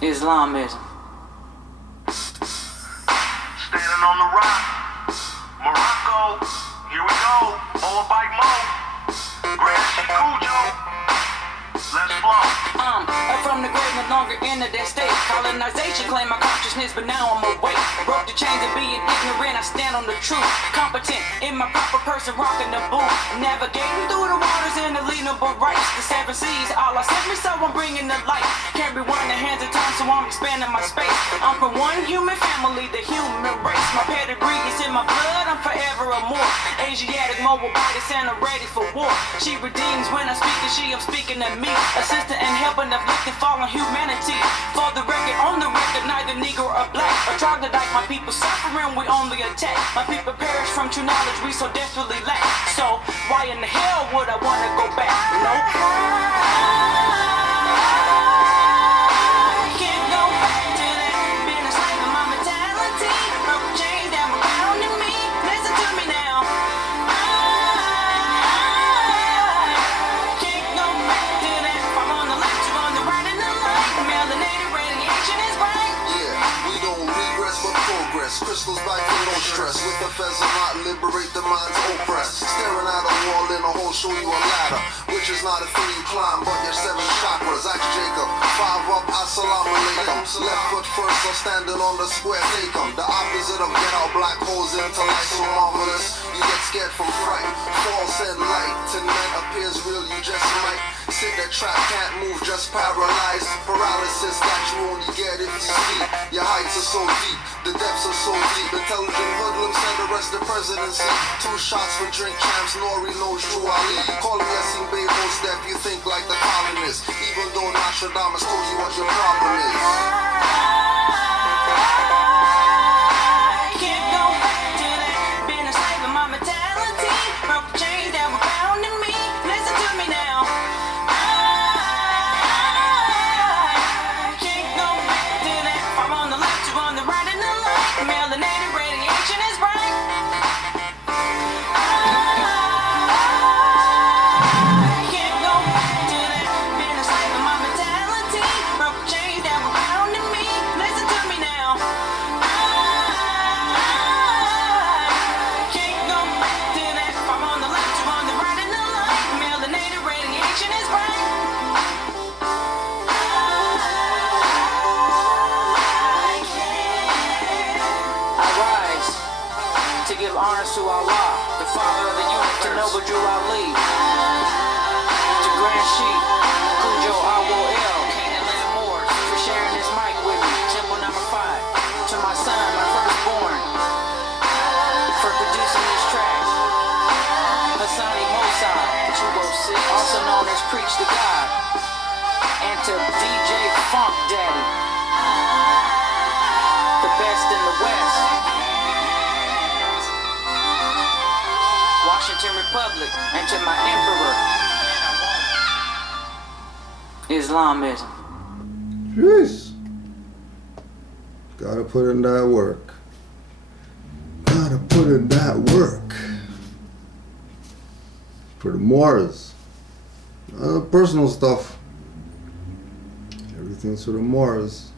Islamism. Standing on the rock, Morocco, here we go, Moabite Mo, Grand Cujo, let's flow. From the grave, no longer in that state. Colonization claimed my consciousness, but now I'm awake. Broke the chains of being ignorant, I stand on the truth. Competent in my proper person, rocking the boot. Navigating through the waters in the leanable rights. The seven seas, Allah sent me, so I'm bringing the light. Can't rewind the hands of time, so I'm expanding my space. I'm from one human family, the human race. My pedigree is in my blood, I'm forever a Moor. Asiatic, Moabites, and I'm ready for war. She redeems when I speak to she, I'm speaking to me. Assistant and helping uplifting fallen humanity. For the record, on the record, neither Negro or black. A troglodyte, my people suffering, we only attack. My people perish from true knowledge, we so desperately lack. So, why in the hell would I wanna go back? No. Can't go back to that. Been a slave of my mentality. Broken chains that were bound in me. Listen to me now. Can't go back to that. I'm on the left, you're on the right, and the light. Melanated radiation is bright. Yeah, we don't regress but progress. Crystals back and no stress. With the fez and not liberate the mind's oppressed. Staring at a wall in a hole, show you a ladder. Which is not a thing you climb, but your seven chakras. Ask Jacob. 5 up, assalamu alaikum. Left foot first, so standing on the square, take 'em. The opposite of get out black holes into light so marvelous. You get scared from fright. False and light. To men appears real, you just might. Sit there trapped, can't move, just paralyzed. Paralysis that you only get if you sleep. Your heights are so deep, the depths are so deep. Intelligent hoodlums and the rest of the presidency. 2 shots for drink champs, Nori knows true Ali. Call me Yasin Bey, most deaf, you think like the colonists. Even though Nationality told you what your problem is. Can't go back to that. Been a slave of my mentality. Broke the chains that were bound in me. Listen to me now. Can't go back to that. I'm on the left, you're on the right, and the light. Melanated radiation is bright. Can't go back to that. Been a slave of my mentality. Broke the chains that were bound in me. Listen to me now. Can't go back to that. I'm on the left, you're on the right, and the light. Melanated radiation is bright. I rise to give honors to Allah, the Father of the universe, to Noble Drew Ali, to Grand Sheik, Cujo Awol, Canaanland Moor, for sharing this mic with me, Temple number 5, to my son, my firstborn, for producing this track, Hassani Mosai, also known as Preach to God, and to DJ Funk Daddy, the best in the West, Washington Republic, and to my emperor, Islamism. Jeez. Gotta put in that work. Gotta put in that work. For the Moors. Personal stuff. Everything's for the Moors.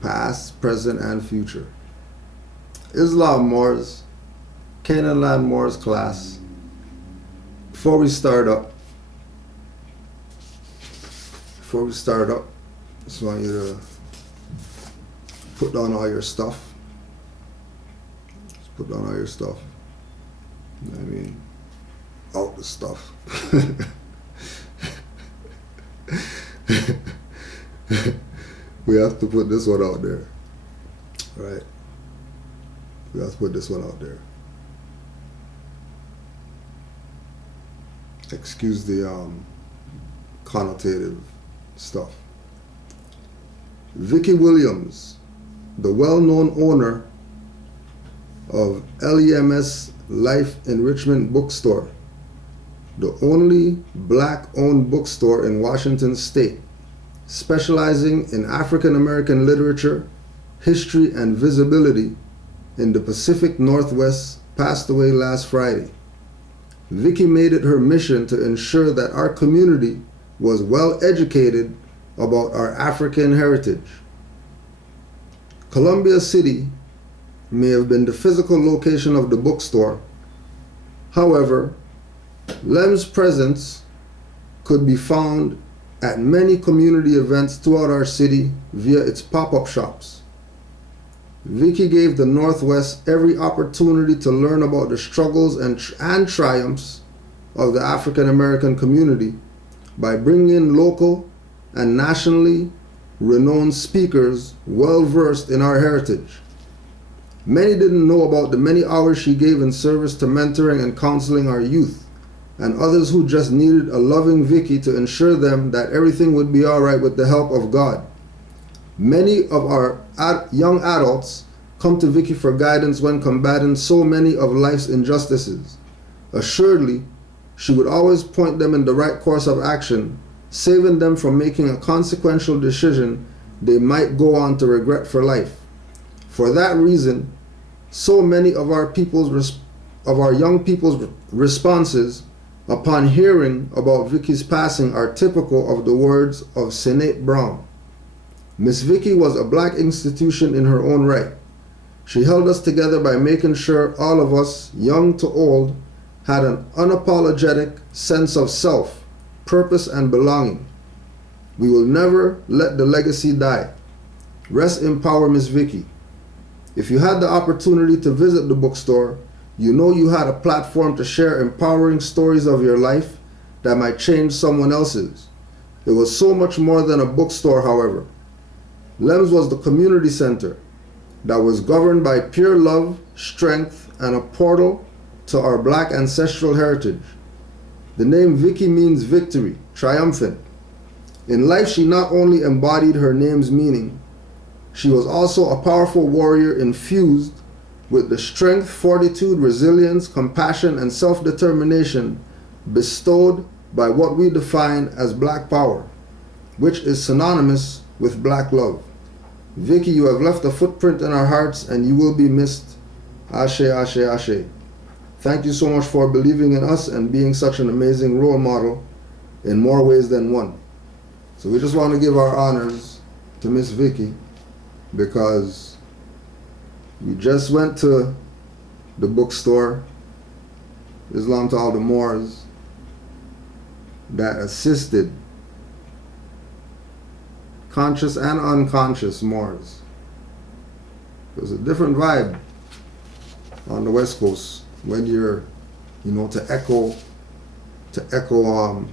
Past, present, and future. Islam Moors. Canaanland Moors class. Before we start up, I just want you to put down all your stuff. Just put down all your stuff. You know what I mean? Out the stuff. We have to put this one out there. Right? We have to put this one out there. Excuse the connotative stuff. Vicki Williams, the well-known owner of LEMS Life Enrichment Bookstore, the only black-owned bookstore in Washington State, specializing in African American literature, history, and visibility in the Pacific Northwest, passed away last Friday. Vicki made it her mission to ensure that our community was well educated about our African heritage. Columbia City may have been the physical location of the bookstore. However, Lem's presence could be found at many community events throughout our city via its pop-up shops. Vicki gave the Northwest every opportunity to learn about the struggles and triumphs of the African American community by bringing in local and nationally renowned speakers well versed in our heritage. Many didn't know about the many hours she gave in service to mentoring and counseling our youth, and others who just needed a loving Vicki to ensure them that everything would be all right with the help of God. Many of our young adults come to Vicki for guidance when combating so many of life's injustices. Assuredly, she would always point them in the right course of action, saving them from making a consequential decision they might go on to regret for life. For that reason, so many of our young people's responses upon hearing about Vicki's passing are typical of the words of Senate Brown. Miss Vicki was a black institution in her own right. She held us together by making sure all of us, young to old, had an unapologetic sense of self, purpose, and belonging. We will never let the legacy die. Rest in power, Miss Vicki. If you had the opportunity to visit the bookstore, you know you had a platform to share empowering stories of your life that might change someone else's. It was so much more than a bookstore, however. Lem's was the community center that was governed by pure love, strength, and a portal to our black ancestral heritage. The name Vicki means victory, triumphant. In life, she not only embodied her name's meaning, she was also a powerful warrior infused with the strength, fortitude, resilience, compassion, and self-determination bestowed by what we define as black power, which is synonymous with black love. Vicki, you have left a footprint in our hearts and you will be missed. Ashe, ashe, ashe. Thank you so much for believing in us and being such an amazing role model in more ways than one. So we just want to give our honors to Miss Vicki because we just went to the bookstore, Islam to all the Moors, that assisted conscious and unconscious Moors. It was a different vibe on the West Coast when you're, to echo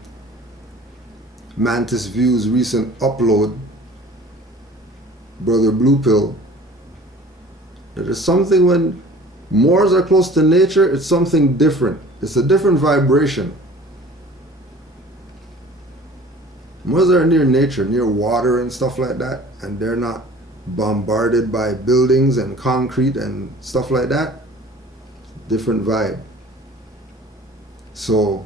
Mantis View's recent upload, Brother Blue Pill, that there's something when Moors are close to nature, it's something different. It's a different vibration. Moors are near nature, near water and stuff like that, and they're not bombarded by buildings and concrete and stuff like that. Different vibe. So,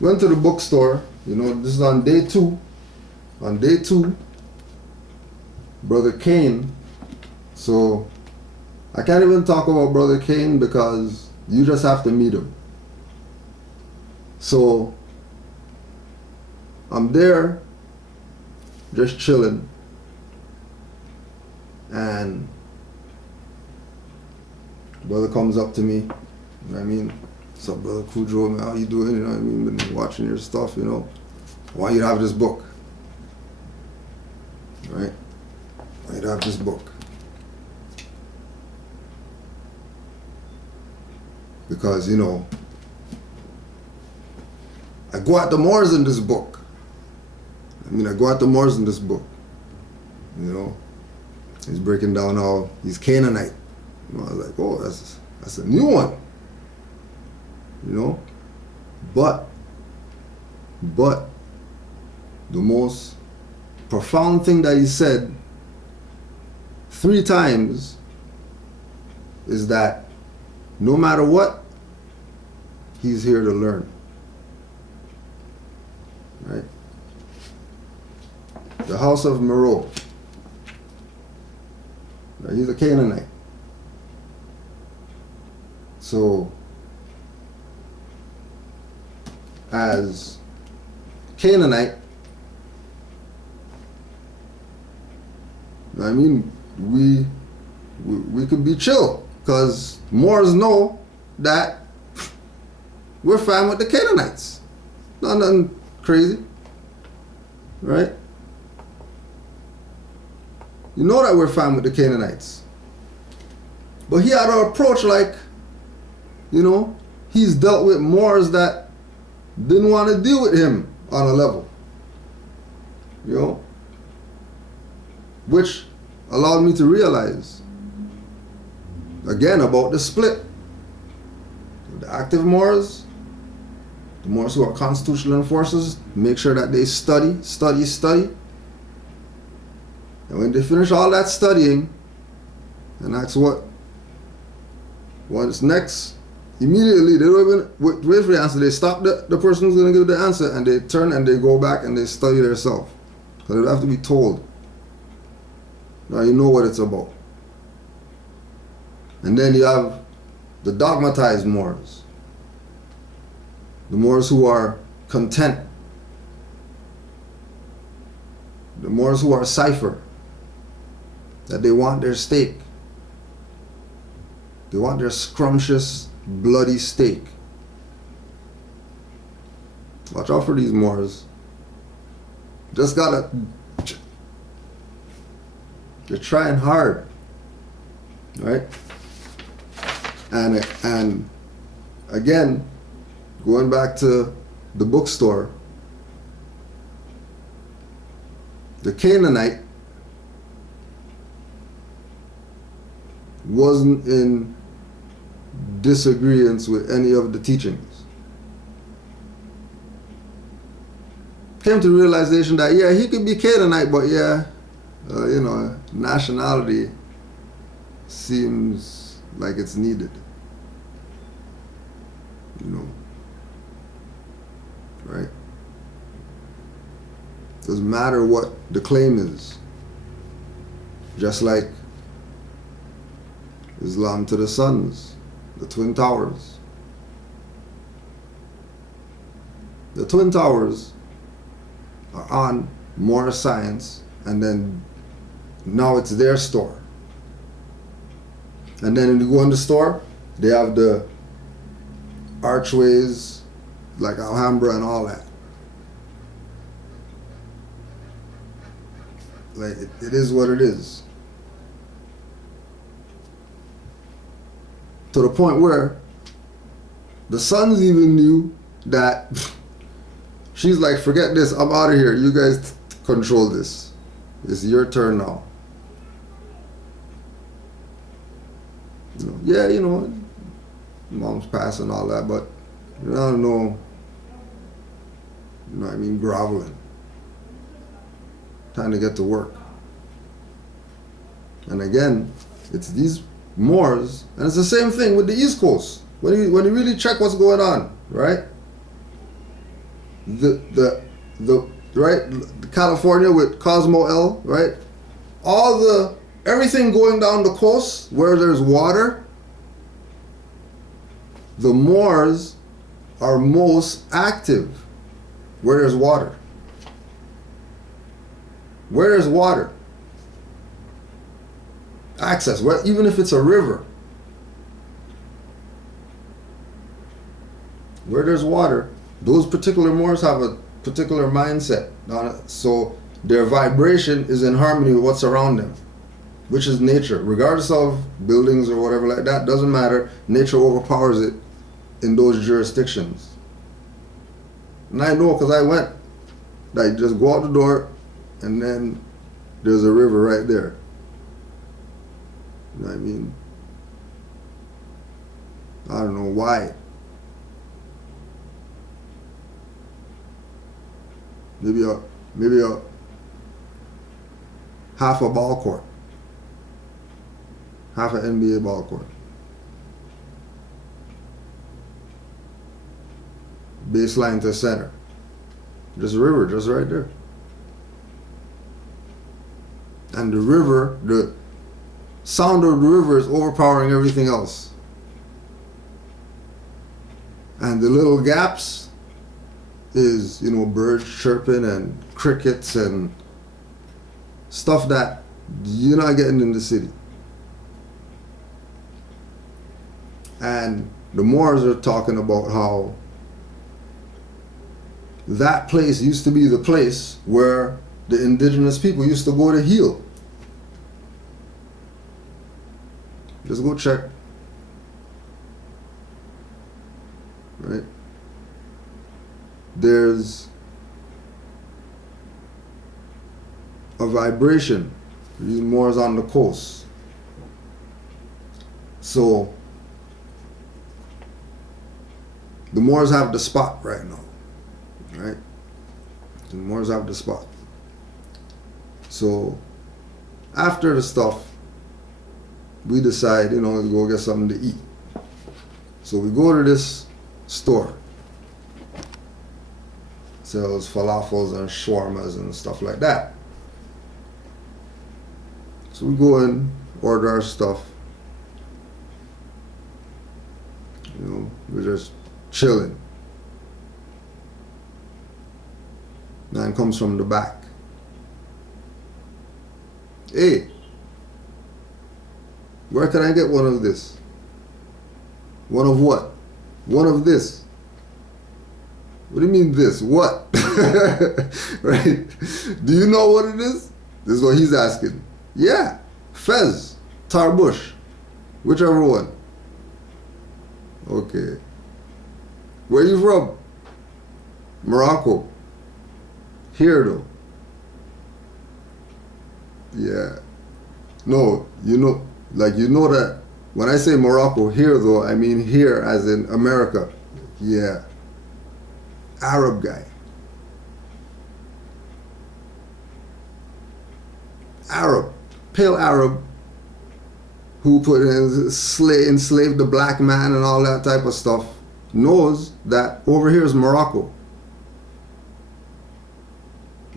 went to the bookstore, this is on day 2. On day 2, Brother Kane, so I can't even talk about Brother Kane because you just have to meet him. So I'm there just chilling, and brother comes up to me, what's up, Brother Cujo, man, how you doing, been watching your stuff, I want you to have this book, right? I want you to have this book. Because, I go at the Moors in this book. I go at the Moors in this book. He's breaking down how he's Canaanite. I was like, oh, that's a new one. But the most profound thing that he said 3 times is that no matter what, he's here to learn. Right? The house of Moor. He's a Canaanite. So, as Canaanite, I mean, we could be chill, because Moors know that we're fine with the Canaanites. Not nothing crazy, right? You know that we're fine with the Canaanites. But he had an approach like, you know, he's dealt with Moors that didn't want to deal with him on a level, you know, which allowed me to realize again about the split. The active Moors, the Moors who are constitutional enforcers, make sure that they study. And when they finish all that studying, and that's what's next, immediately they don't even wait for the answer. They stop the person who's going to give the answer, and they turn and they go back and they study themselves. So they don't have to be told. Now you know what it's about. And then you have the dogmatized Moors. The Moors who are content. The Moors who are cipher. That they want their steak. They want their scrumptious, bloody steak. Watch out for these Moors. Just gotta... They're trying hard. Right? And again, going back to the bookstore, the Canaanite wasn't in disagreement with any of the teachings. Came to the realization that, yeah, he could be Canaanite, but yeah, you know, nationality seems like it's needed. You know, right? Doesn't matter what the claim is. Just like Islam to the Suns, the Twin Towers. The Twin Towers are on Moorish science, and then now it's their store. And then when you go in the store, they have the archways like Alhambra and all that. Like it is what it is. To the point where the Sons even knew that she's like, forget this, I'm out of here. You guys control this. It's your turn now. You know, yeah, you know, mom's passing and all that, but I don't know, you know what I mean, groveling. Time to get to work. And again, it's these Moors, and it's the same thing with the East Coast. When you really check what's going on, right? The California with Cosmo L, right? Everything going down the coast where there's water, the Moors are most active where there's water. Where there's water, access, even if it's a river, where there's water, those particular Moors have a particular mindset. So their vibration is in harmony with what's around them, which is nature. Regardless of buildings or whatever like that, doesn't matter. Nature overpowers it in those jurisdictions. And I know because I went. Like, just go out the door and then there's a river right there. You know what I mean? I don't know why. Maybe a half a ball court. Half an NBA ball court. Baseline to center. Just a river, just right there. And the river, the sound of the river is overpowering everything else. And the little gaps is, you know, birds chirping and crickets and stuff that you're not getting in the city. And the Moors are talking about how that place used to be the place where the indigenous people used to go to heal. Just go check. Right? There's a vibration. These Moors on the coast. So the Moors have the spot right now. Right? The Moors have the spot. So after the stuff, we decide, you know, to go get something to eat. So we go to this store. Sells falafels and shawarmas and stuff like that. So we go in, order our stuff. You know, we're just chilling. Man comes from the back. Hey, where can I get one of this? One of what? One of this. What do you mean this? What? Right? Do you know what it is? This is what he's asking. Yeah. Fez. Tarbush. Whichever one. Okay. Where you from? Morocco. Here though. Yeah. No, you know, like you know that when I say Morocco here though, I mean here as in America. Yeah. Arab guy. Arab. Pale Arab who put in enslaved the black man and all that type of stuff knows that over here is Morocco.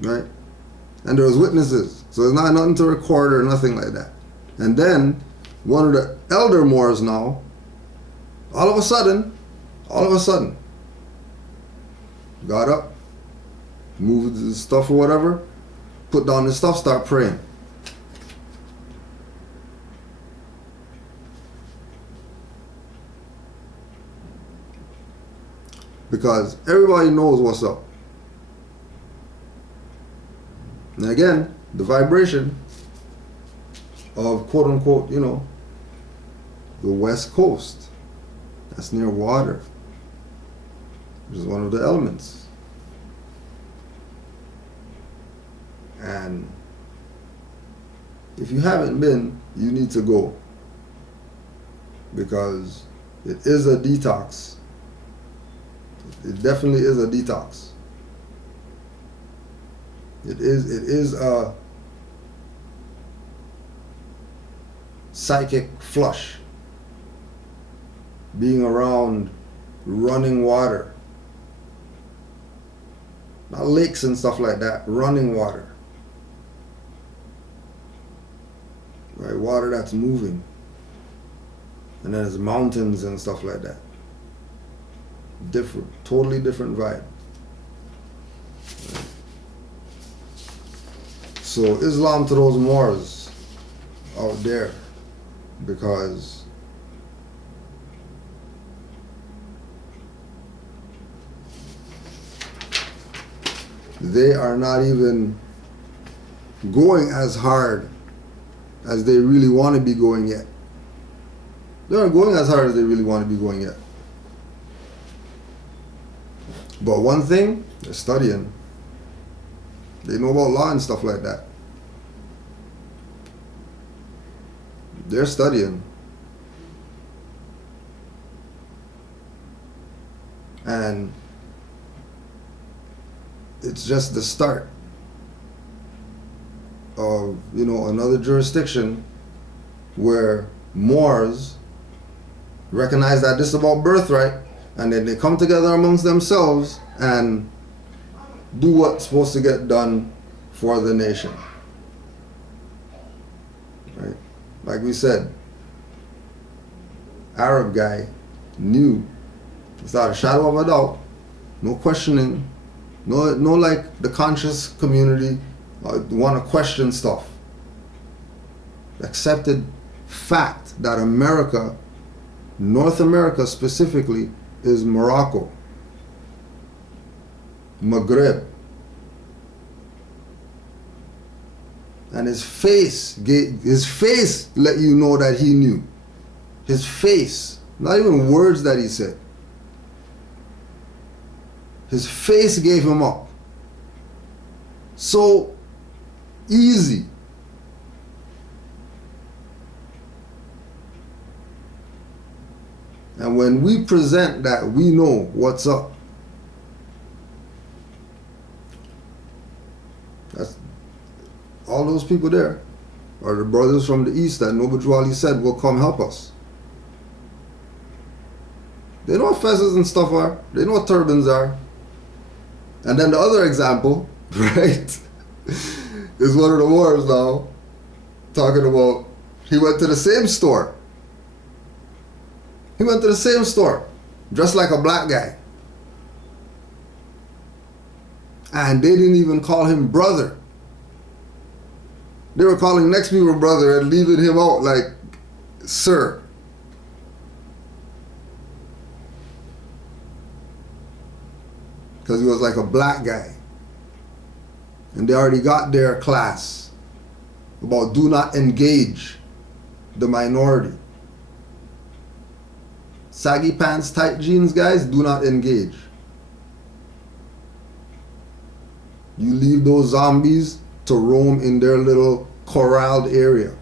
Right? And there's witnesses. So there's not nothing to record or nothing like that. And then one of the elder Moors now, all of a sudden, got up, moved the stuff or whatever, put down the stuff, start praying. Because everybody knows what's up. And again, the vibration of quote unquote, you know, the West Coast. That's near water, which is one of the elements. And if you haven't been, you need to go. Because it is a detox. It definitely is a detox. It is a psychic flush. Being around running water. Not lakes and stuff like that, running water. Right, water that's moving. And then there's mountains and stuff like that. Different, totally different vibe. Right. So Islam to those Moors out there, because they are not even going as hard as they really want to be going yet. They're not going as hard as they really want to be going yet. But one thing, they're studying. They know about law and stuff like that. They're studying. And it's just the start of, you know, another jurisdiction where Moors recognize that this is about birthright, and then they come together amongst themselves and do what's supposed to get done for the nation. Right? Like we said, Arab guy knew without a shadow of a doubt, no questioning, No like the conscious community want to question stuff. Accepted fact that America, North America specifically, is Morocco, Maghreb. And his face let you know that he knew. His face, not even words that he said. His face gave him up. So easy. And when we present that we know what's up, that's all those people there are the brothers from the east that Nobajwali said will come help us. They know what fezzes and stuff are. They know what turbans are. And then the other example, right, is one of the Moors now talking about he went to the same store. He went to the same store, dressed like a black guy. And they didn't even call him brother. They were calling next people brother and leaving him out like sir. Because he was like a black guy. And they already got their class about do not engage the minority. Saggy pants, tight jeans, guys, do not engage. You leave those zombies to roam in their little corralled area.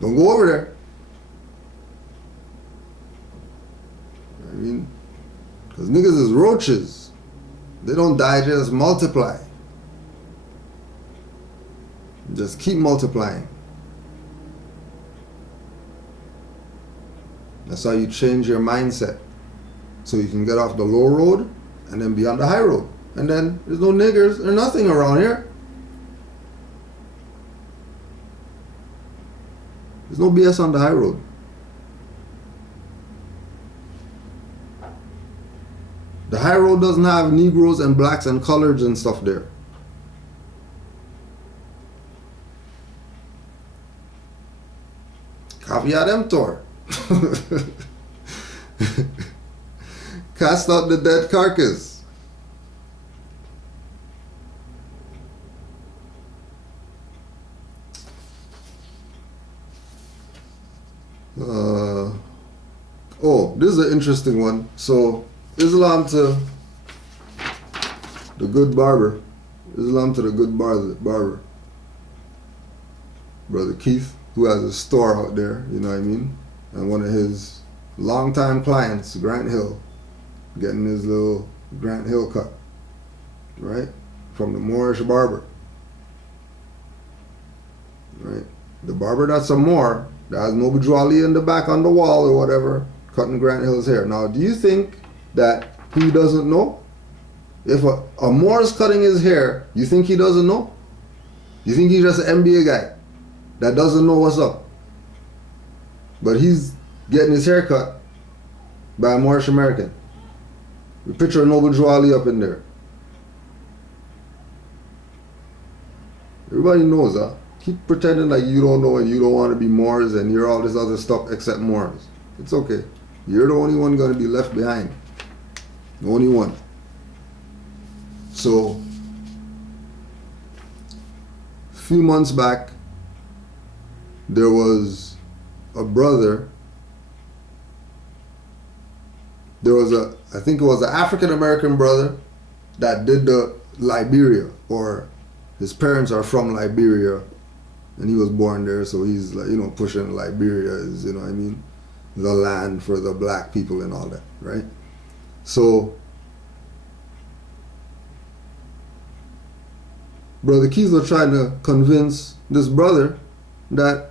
Don't go over there. I mean, because niggas is roaches. They don't die, they just multiply. Just keep multiplying. That's how you change your mindset. So you can get off the low road and then be on the high road. And then there's no niggers or nothing around here. There's no BS on the high road. The high road doesn't have Negroes and blacks and coloreds and stuff there. Caveat emptor. Cast out the dead carcass. Oh, this is an interesting one. So, Islam to the good barber. Islam to the good barber. Brother Keith, who has a store out there, you know what I mean? And one of his longtime clients, Grant Hill, getting his little Grant Hill cut, right? From the Moorish barber, right? The barber that's a Moor, that has Nobajwali in the back on the wall or whatever, cutting Grant Hill's hair. Now, do you think that he doesn't know? If a Moor is cutting his hair, you think he doesn't know? You think he's just an MBA guy that doesn't know what's up? But he's getting his hair cut by a Moorish American. We picture Nobajwali up in there. Everybody knows, huh? Keep pretending like you don't know and you don't want to be Moors and you're all this other stuff except Moors. It's okay. You're the only one going to be left behind. The only one. So, a few months back, there was a brother. I think it was an African American brother that did the Liberia, or his parents are from Liberia and he was born there, so he's like, pushing Liberia is, you know what I mean, the land for the black people and all that, right? So Brother Keys was trying to convince this brother that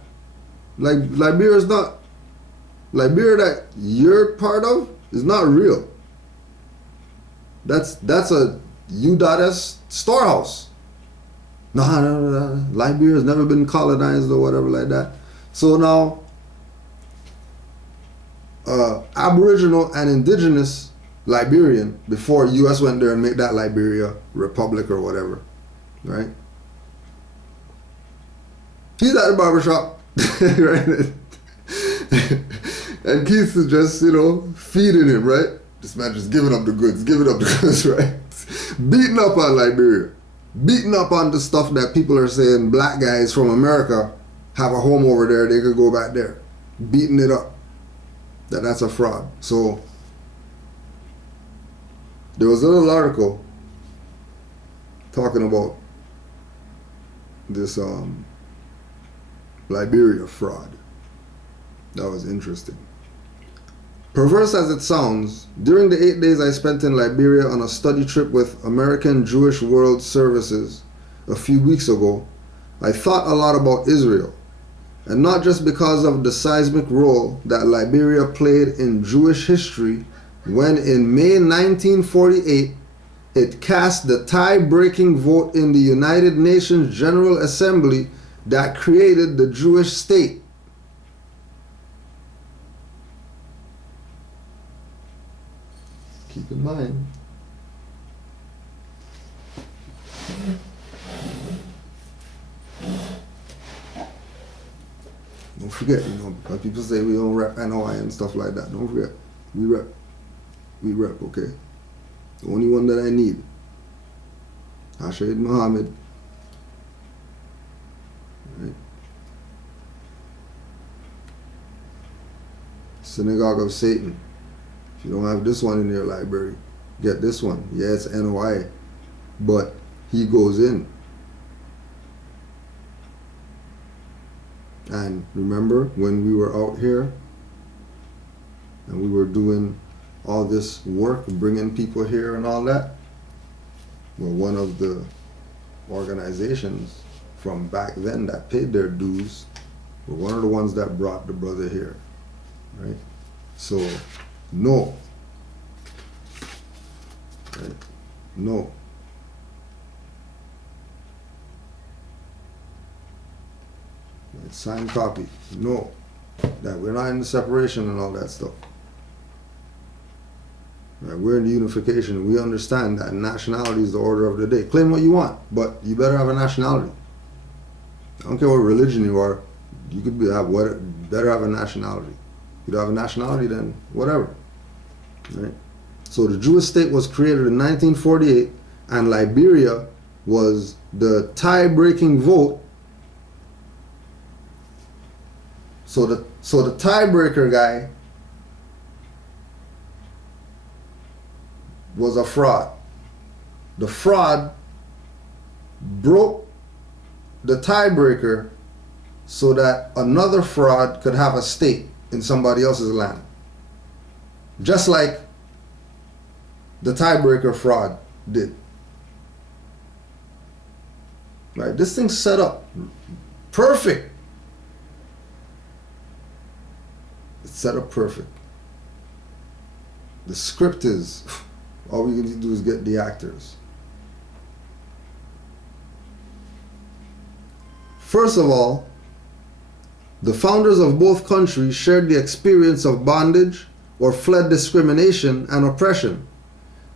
Liberia that you're part of is not real. That's a U.S. storehouse. No, Liberia has never been colonized or whatever like that. So now, Aboriginal and Indigenous Liberian before US went there and made that Liberia Republic or whatever, right? He's at the barbershop, right? And Keith is just, feeding him, right? This man just giving up the goods, right? Beating up on Liberia. Beating up on the stuff that people are saying black guys from America have a home over there, they could go back there. Beating it up. That's a fraud. So, there was a little article talking about this Liberia fraud. That was interesting. Perverse as it sounds, during the 8 days I spent in Liberia on a study trip with American Jewish World Services a few weeks ago, I thought a lot about Israel. And not just because of the seismic role that Liberia played in Jewish history when in May 1948 it cast the tie-breaking vote in the United Nations General Assembly that created the Jewish state. Keep in mind. Don't forget, because people say we don't rep NOI and stuff like that. Don't forget, we rep. We rep, okay? The only one that I need. Hashid Muhammad. Right? Synagogue of Satan. If you don't have this one in your library, get this one. Yeah, it's NOI, but he goes in. And remember when we were out here and we were doing all this work, bringing people here and all that? Well, one of the organizations from back then that paid their dues were one of the ones that brought the brother here, right? So, no. Right? No. Right? Signed copy. No. That we're not in the separation and all that stuff. Right? We're in the unification. We understand that nationality is the order of the day. Claim what you want, but you better have a nationality. I don't care what religion you are. You could better have a nationality. If you don't have a nationality, then whatever. Right? So the Jewish state was created in 1948, and Liberia was the tie-breaking vote. So the tiebreaker guy was a fraud. The fraud broke the tiebreaker so that another fraud could have a stake in somebody else's land. Just like the tiebreaker fraud did. Right? This thing's set up perfect. It's set up perfect. The script is, all we need to do is get the actors. First of all, the founders of both countries shared the experience of bondage or fled discrimination and oppression.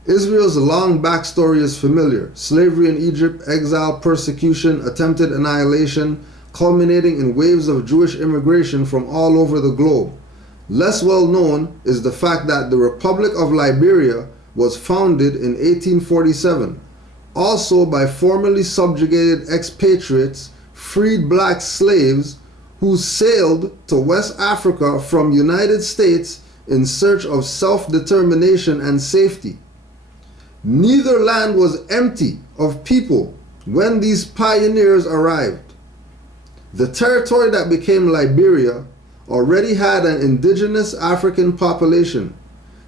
Israel's long backstory is familiar. Slavery in Egypt, exile, persecution, attempted annihilation, culminating in waves of Jewish immigration from all over the globe. Less well known is the fact that the Republic of Liberia was founded in 1847, also by formerly subjugated expatriates, freed black slaves who sailed to West Africa from United States in search of self-determination and safety. Neither land was empty of people when these pioneers arrived. The territory that became Liberia already had an indigenous African population,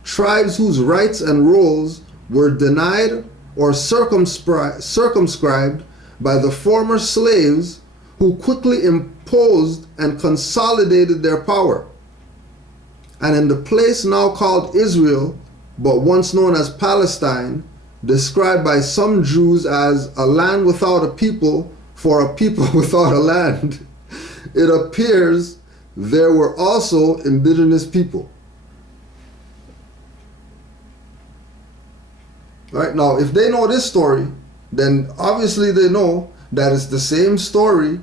tribes whose rights and roles were denied or circumscribed by the former slaves who quickly imposed and consolidated their power. And in the place now called Israel, but once known as Palestine, described by some Jews as a land without a people for a people without a land, it appears there were also indigenous people. Right now, if they know this story, then obviously they know that it's the same story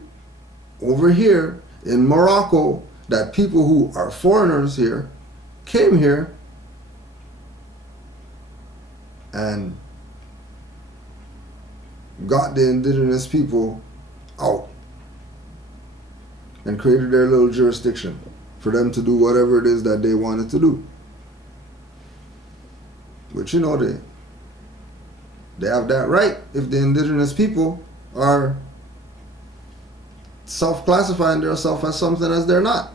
over here in Morocco, that people who are foreigners here came here and got the indigenous people out and created their little jurisdiction for them to do whatever it is that they wanted to do. Which, you know, they have that right if the indigenous people are self-classifying themselves as something as they're not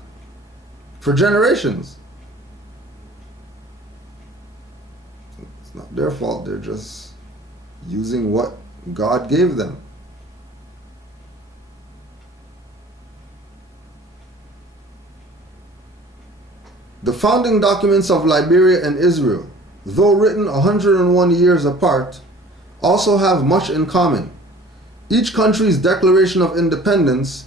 for generations. It's not their fault. They're just using what God gave them. The founding documents of Liberia and Israel, though written 101 years apart, also have much in common. Each country's Declaration of Independence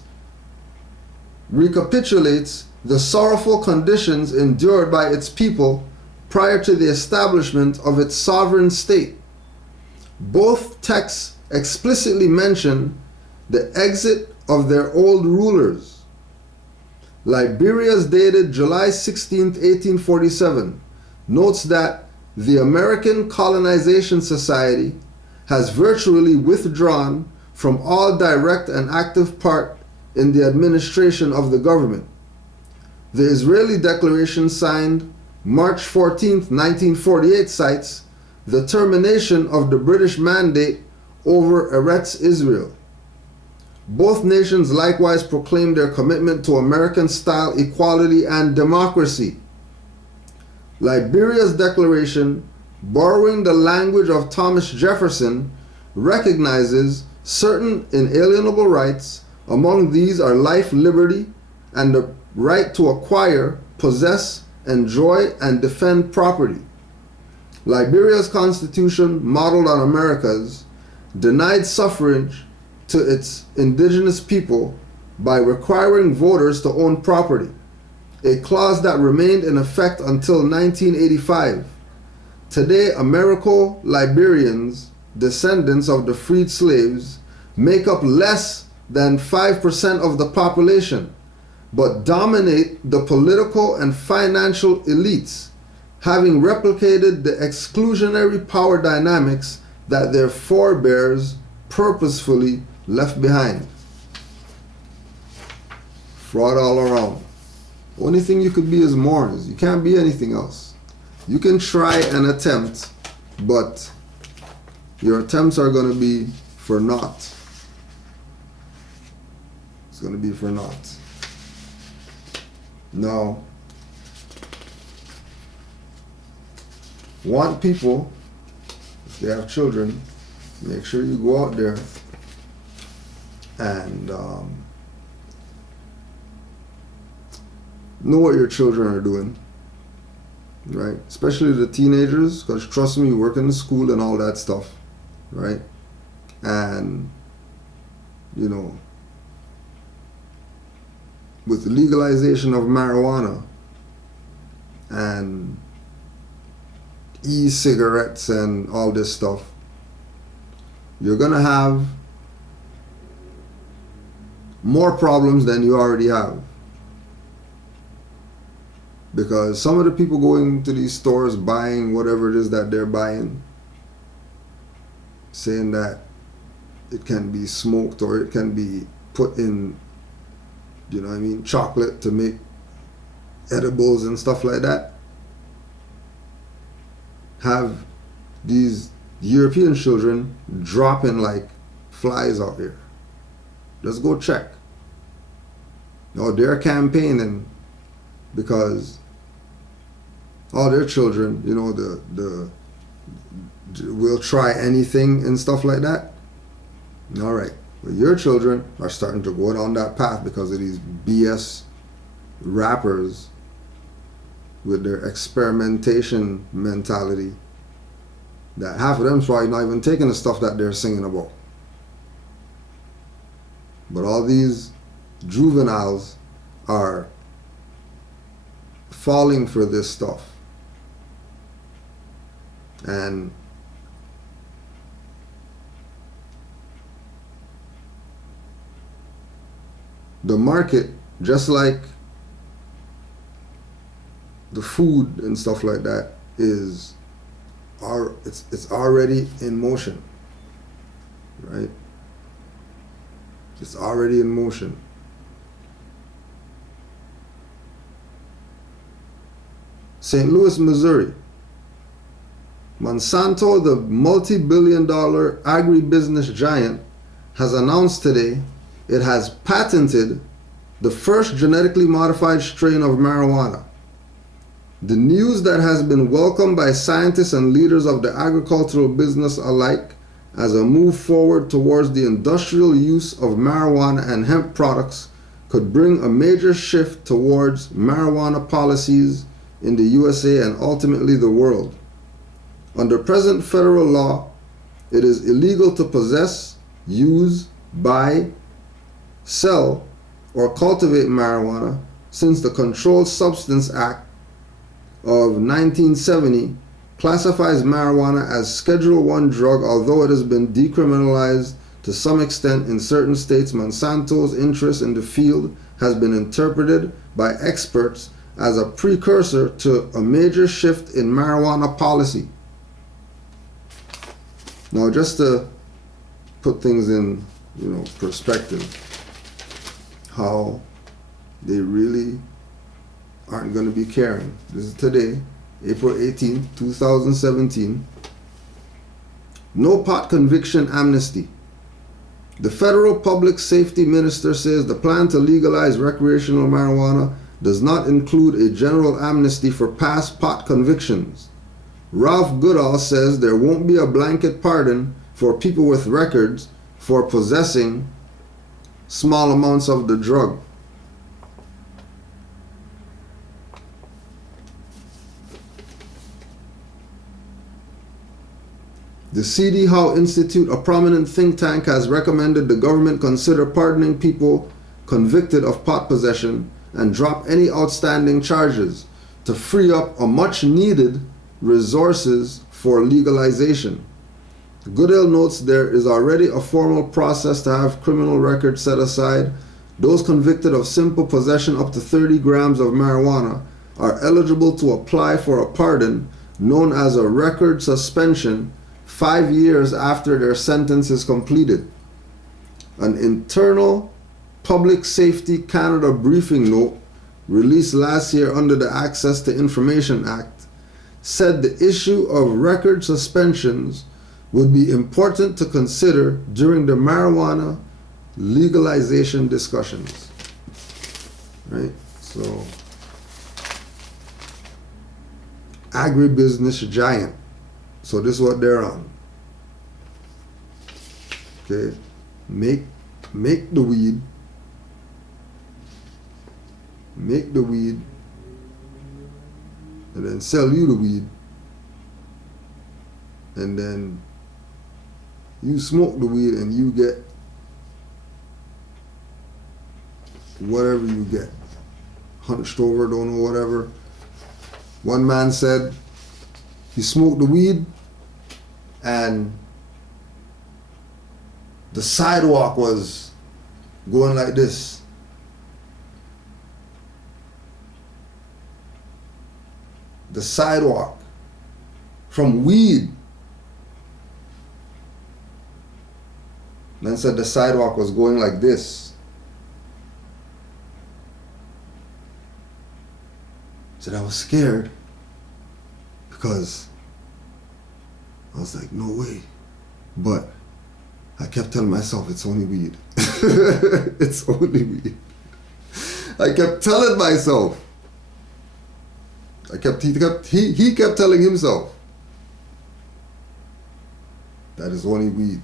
recapitulates the sorrowful conditions endured by its people prior to the establishment of its sovereign state. Both texts explicitly mention the exit of their old rulers. Liberia's dated July 16, 1847, notes that the American Colonization Society has virtually withdrawn from all direct and active part in the administration of the government. The Israeli declaration signed March 14, 1948 cites the termination of the British mandate over Eretz Israel. Both nations likewise proclaimed their commitment to American-style equality and democracy. Liberia's declaration, borrowing the language of Thomas Jefferson, recognizes certain inalienable rights. Among these are life, liberty, and the right to acquire, possess, enjoy, and defend property. Liberia's constitution, modeled on America's, denied suffrage to its indigenous people by requiring voters to own property, a clause that remained in effect until 1985. Today, Americo-Liberians, descendants of the freed slaves, make up less than 5% of the population, but dominate the political and financial elites, having replicated the exclusionary power dynamics that their forebears purposefully left behind. Fraud all around. Only thing you could be is Moors. You can't be anything else. You can try and attempt, but your attempts are going to be for naught. It's going to be for naught. Now, want people, if they have children, make sure you go out there and know what your children are doing, right? Especially the teenagers, because trust me, you work in the school and all that stuff, right? And, you know, with the legalization of marijuana and e-cigarettes and all this stuff, you're gonna have more problems than you already have. Because some of the people going to these stores buying whatever it is that they're buying, saying that it can be smoked or it can be put in, you know what I mean, chocolate to make edibles and stuff like that, have these European children dropping like flies out here. Just go check. No, they're campaigning because all their children, you know, the will try anything and stuff like that. All right, but your children are starting to go down that path because of these BS rappers with their experimentation mentality, that half of them's probably not even taking the stuff that they're singing about. But all these juveniles are falling for this stuff. And the market, just like the food and stuff like that, it's already in motion, right? It's already in motion. St. Louis, Missouri. Monsanto, the multi-billion-dollar agribusiness giant, has announced today it has patented the first genetically modified strain of marijuana. The news that has been welcomed by scientists and leaders of the agricultural business alike as a move forward towards the industrial use of marijuana and hemp products could bring a major shift towards marijuana policies in the USA and ultimately the world. Under present federal law, it is illegal to possess, use, buy, sell, or cultivate marijuana since the Controlled Substance Act of 1970 classifies marijuana as Schedule I drug, although it has been decriminalized to some extent in certain states. Monsanto's interest in the field has been interpreted by experts as a precursor to a major shift in marijuana policy. Now, just to put things in, perspective, how they really aren't going to be caring. This is today, April 18, 2017. No pot conviction amnesty. The federal public safety minister says the plan to legalize recreational marijuana does not include a general amnesty for past pot convictions. Ralph Goodall says there won't be a blanket pardon for people with records for possessing small amounts of the drug. The C.D. Howe Institute, a prominent think tank, has recommended the government consider pardoning people convicted of pot possession and drop any outstanding charges to free up a much needed resources for legalization. Goodell notes there is already a formal process to have criminal records set aside. Those convicted of simple possession up to 30 grams of marijuana are eligible to apply for a pardon known as a record suspension 5 years after their sentence is completed. An internal Public Safety Canada briefing note released last year under the Access to Information Act said the issue of record suspensions would be important to consider during the marijuana legalization discussions. Right? So, agribusiness giant. So this is what they're on. Okay, make the weed, and then sell you the weed, and then you smoke the weed and you get whatever you get, hunched over, don't know, whatever. One man said he smoked the weed and the sidewalk was going like this. The sidewalk from weed. Man said the sidewalk was going like this. Said I was scared because I was like, no way. But I kept telling myself it's only weed. It's only weed. I kept telling myself. He kept telling himself that is only weed.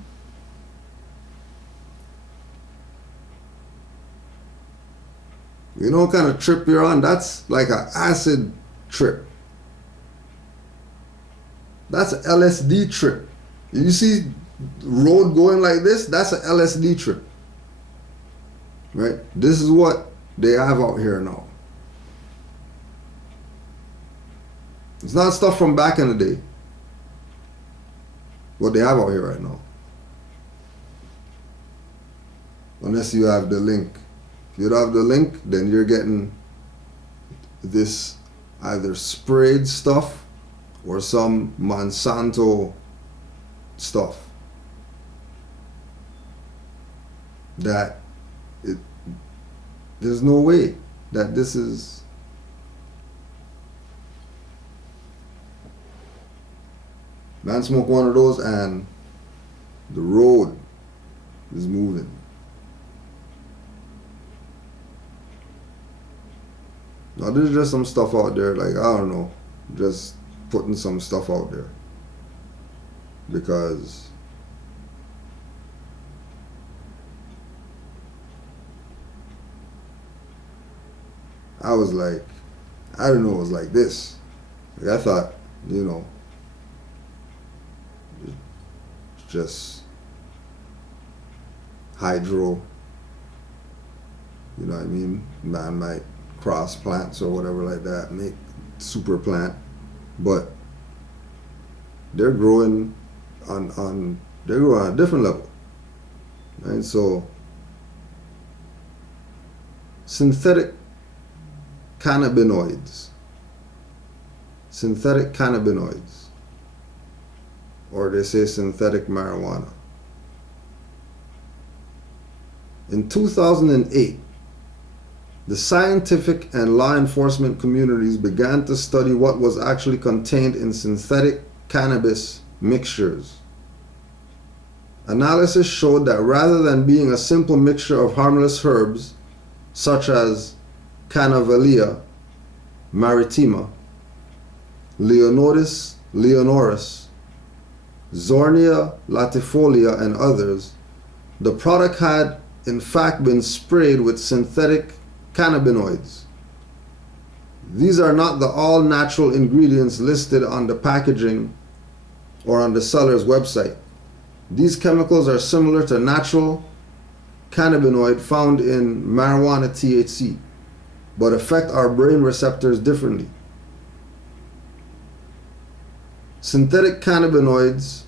You know what kind of trip you're on? That's like an acid trip. That's an LSD trip. You see road going like this? That's an LSD trip. Right? This is what they have out here now. It's not stuff from back in the day. What they have out here right now. Unless you have the link. you don't have the link, then you're getting this either sprayed stuff or some Monsanto stuff that there's no way that this is man smoke one of those and the road is moving. Now there's just some stuff out there, like, I don't know, just putting some stuff out there because I was like, I didn't know it was like this. Like I thought, you know, just hydro, you know what I mean? Man might cross plants or whatever like that, make super plant, but they're growing on a different level, right? So synthetic cannabinoids, or they say synthetic marijuana. In 2008, the scientific and law enforcement communities began to study what was actually contained in synthetic cannabis mixtures. Analysis showed that rather than being a simple mixture of harmless herbs such as Cannavallia maritima, Leonoris, Zornia latifolia, and others, the product had in fact been sprayed with synthetic cannabinoids. These are not the all-natural ingredients listed on the packaging or on the seller's website. These chemicals are similar to natural cannabinoid found in marijuana THC, but affect our brain receptors differently. Synthetic cannabinoids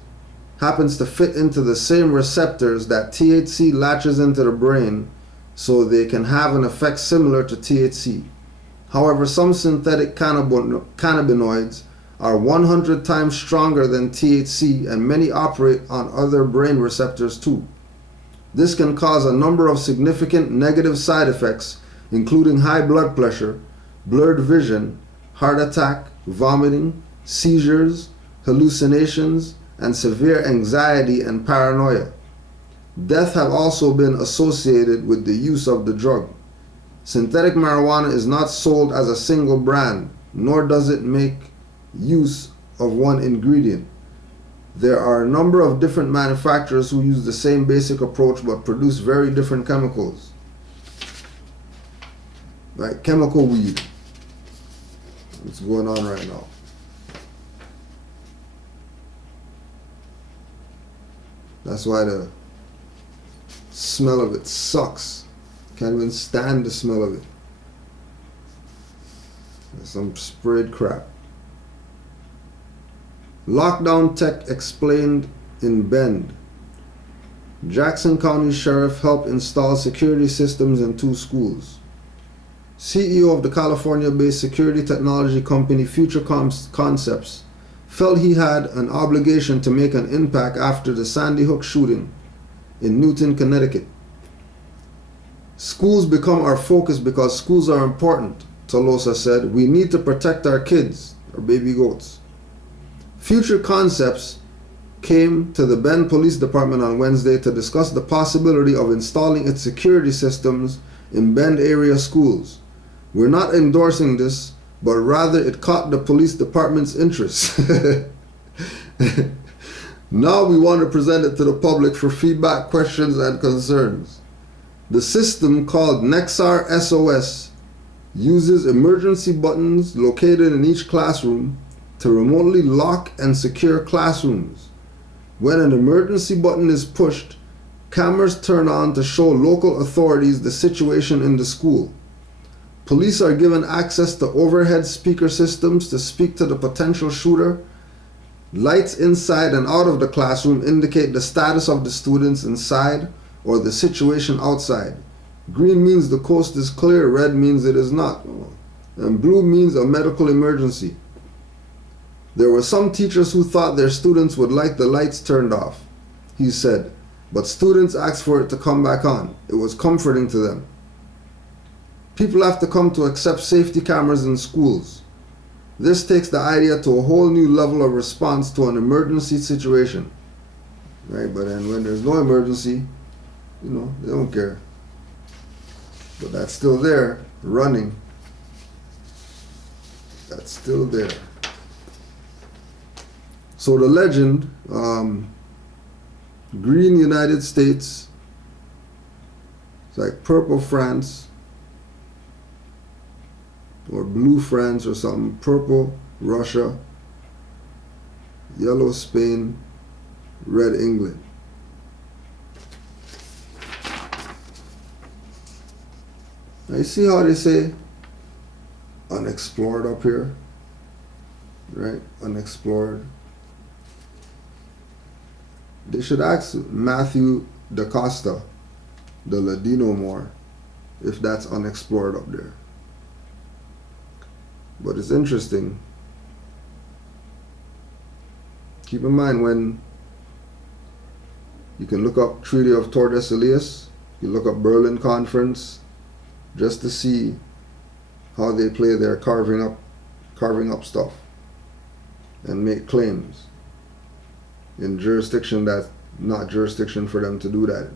happens to fit into the same receptors that THC latches into the brain, so they can have an effect similar to THC. However, some synthetic cannabinoids are 100 times stronger than THC, and many operate on other brain receptors too. This can cause a number of significant negative side effects, including high blood pressure, blurred vision, heart attack, vomiting, seizures, hallucinations, and severe anxiety and paranoia. Death have also been associated with the use of the drug. Synthetic marijuana is not sold as a single brand, nor does it make use of one ingredient. There are a number of different manufacturers who use the same basic approach but produce very different chemicals. Like chemical weed. What's going on right now? That's why the smell of it sucks. Can't even stand the smell of it. There's some sprayed crap. Lockdown tech explained in Bend. Jackson County Sheriff helped install security systems in 2 schools. CEO of the California-based security technology company Future Concepts felt he had an obligation to make an impact after the Sandy Hook shooting in Newton, Connecticut. Schools become our focus because schools are important, Tolosa said. We need to protect our kids, our baby goats. Future Concepts came to the Bend Police Department on Wednesday to discuss the possibility of installing its security systems in Bend area schools. We're not endorsing this, but rather it caught the police department's interest. Now we want to present it to the public for feedback, questions, and concerns. The system, called Nexar SOS, uses emergency buttons located in each classroom to remotely lock and secure classrooms. When an emergency button is pushed, cameras turn on to show local authorities the situation in the school. Police are given access to overhead speaker systems to speak to the potential shooter. Lights inside and out of the classroom indicate the status of the students inside or the situation outside. Green means the coast is clear, red means it is not, and blue means a medical emergency. There were some teachers who thought their students would like the lights turned off, he said, but students asked for it to come back on. It was comforting to them. People have to come to accept safety cameras in schools. This takes the idea to a whole new level of response to an emergency situation. Right? But then when there's no emergency, they don't care. But that's still there, running. That's still there. So the legend, green United States, it's like purple France, or blue France or something, purple Russia, yellow Spain, red England. Now you see how they say unexplored up here, right? Unexplored. They should ask Matthew da Costa, the Ladino Moor, if that's unexplored up there. But it's interesting. Keep in mind when you can look up Treaty of Tordesillas, you look up Berlin Conference, just to see how they play their carving up stuff and make claims in jurisdiction that's not jurisdiction for them to do that.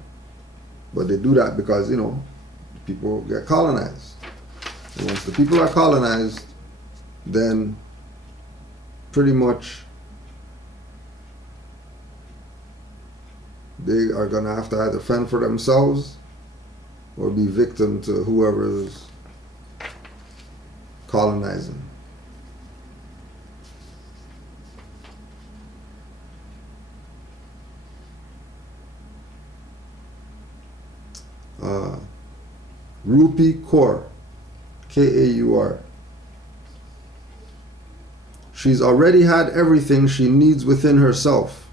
But they do that because, people get colonized. And once the people are colonized, then pretty much they are going to have to either fend for themselves or be victim to whoever's colonizing. Rupi Kaur, K-A-U-R. She's already had everything she needs within herself.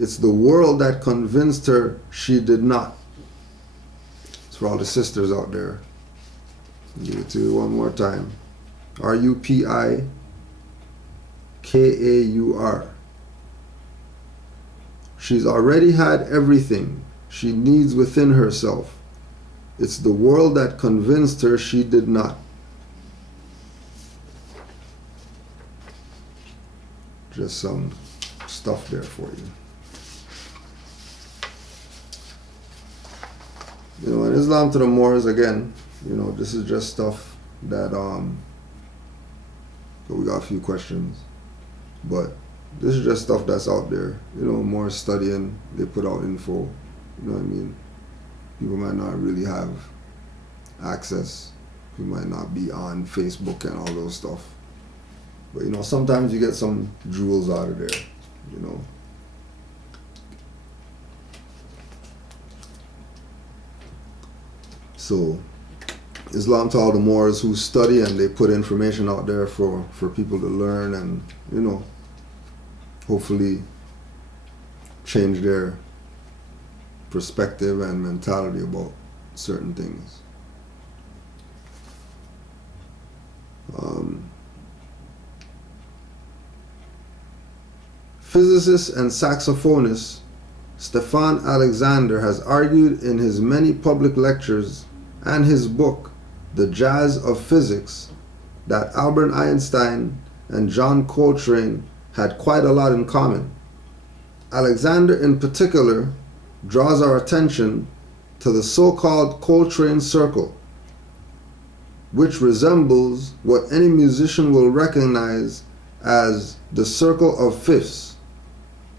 It's the world that convinced her she did not. It's for all the sisters out there. I'll give it to you one more time. R-U-P-I-K-A-U-R. She's already had everything she needs within herself. It's the world that convinced her she did not. Just some stuff there for you. In Islam to the Moors, again, this is just stuff that, we got a few questions, but this is just stuff that's out there. More studying, they put out info, you know what I mean? People might not really have access. You might not be on Facebook and all those stuff. But sometimes you get some jewels out of there, So Islam to all the Moors who study, and they put information out there for people to learn and, hopefully change their perspective and mentality about certain things. Physicist and saxophonist Stefan Alexander has argued in his many public lectures and his book, The Jazz of Physics, that Albert Einstein and John Coltrane had quite a lot in common. Alexander in particular draws our attention to the so-called Coltrane Circle, which resembles what any musician will recognize as the circle of fifths,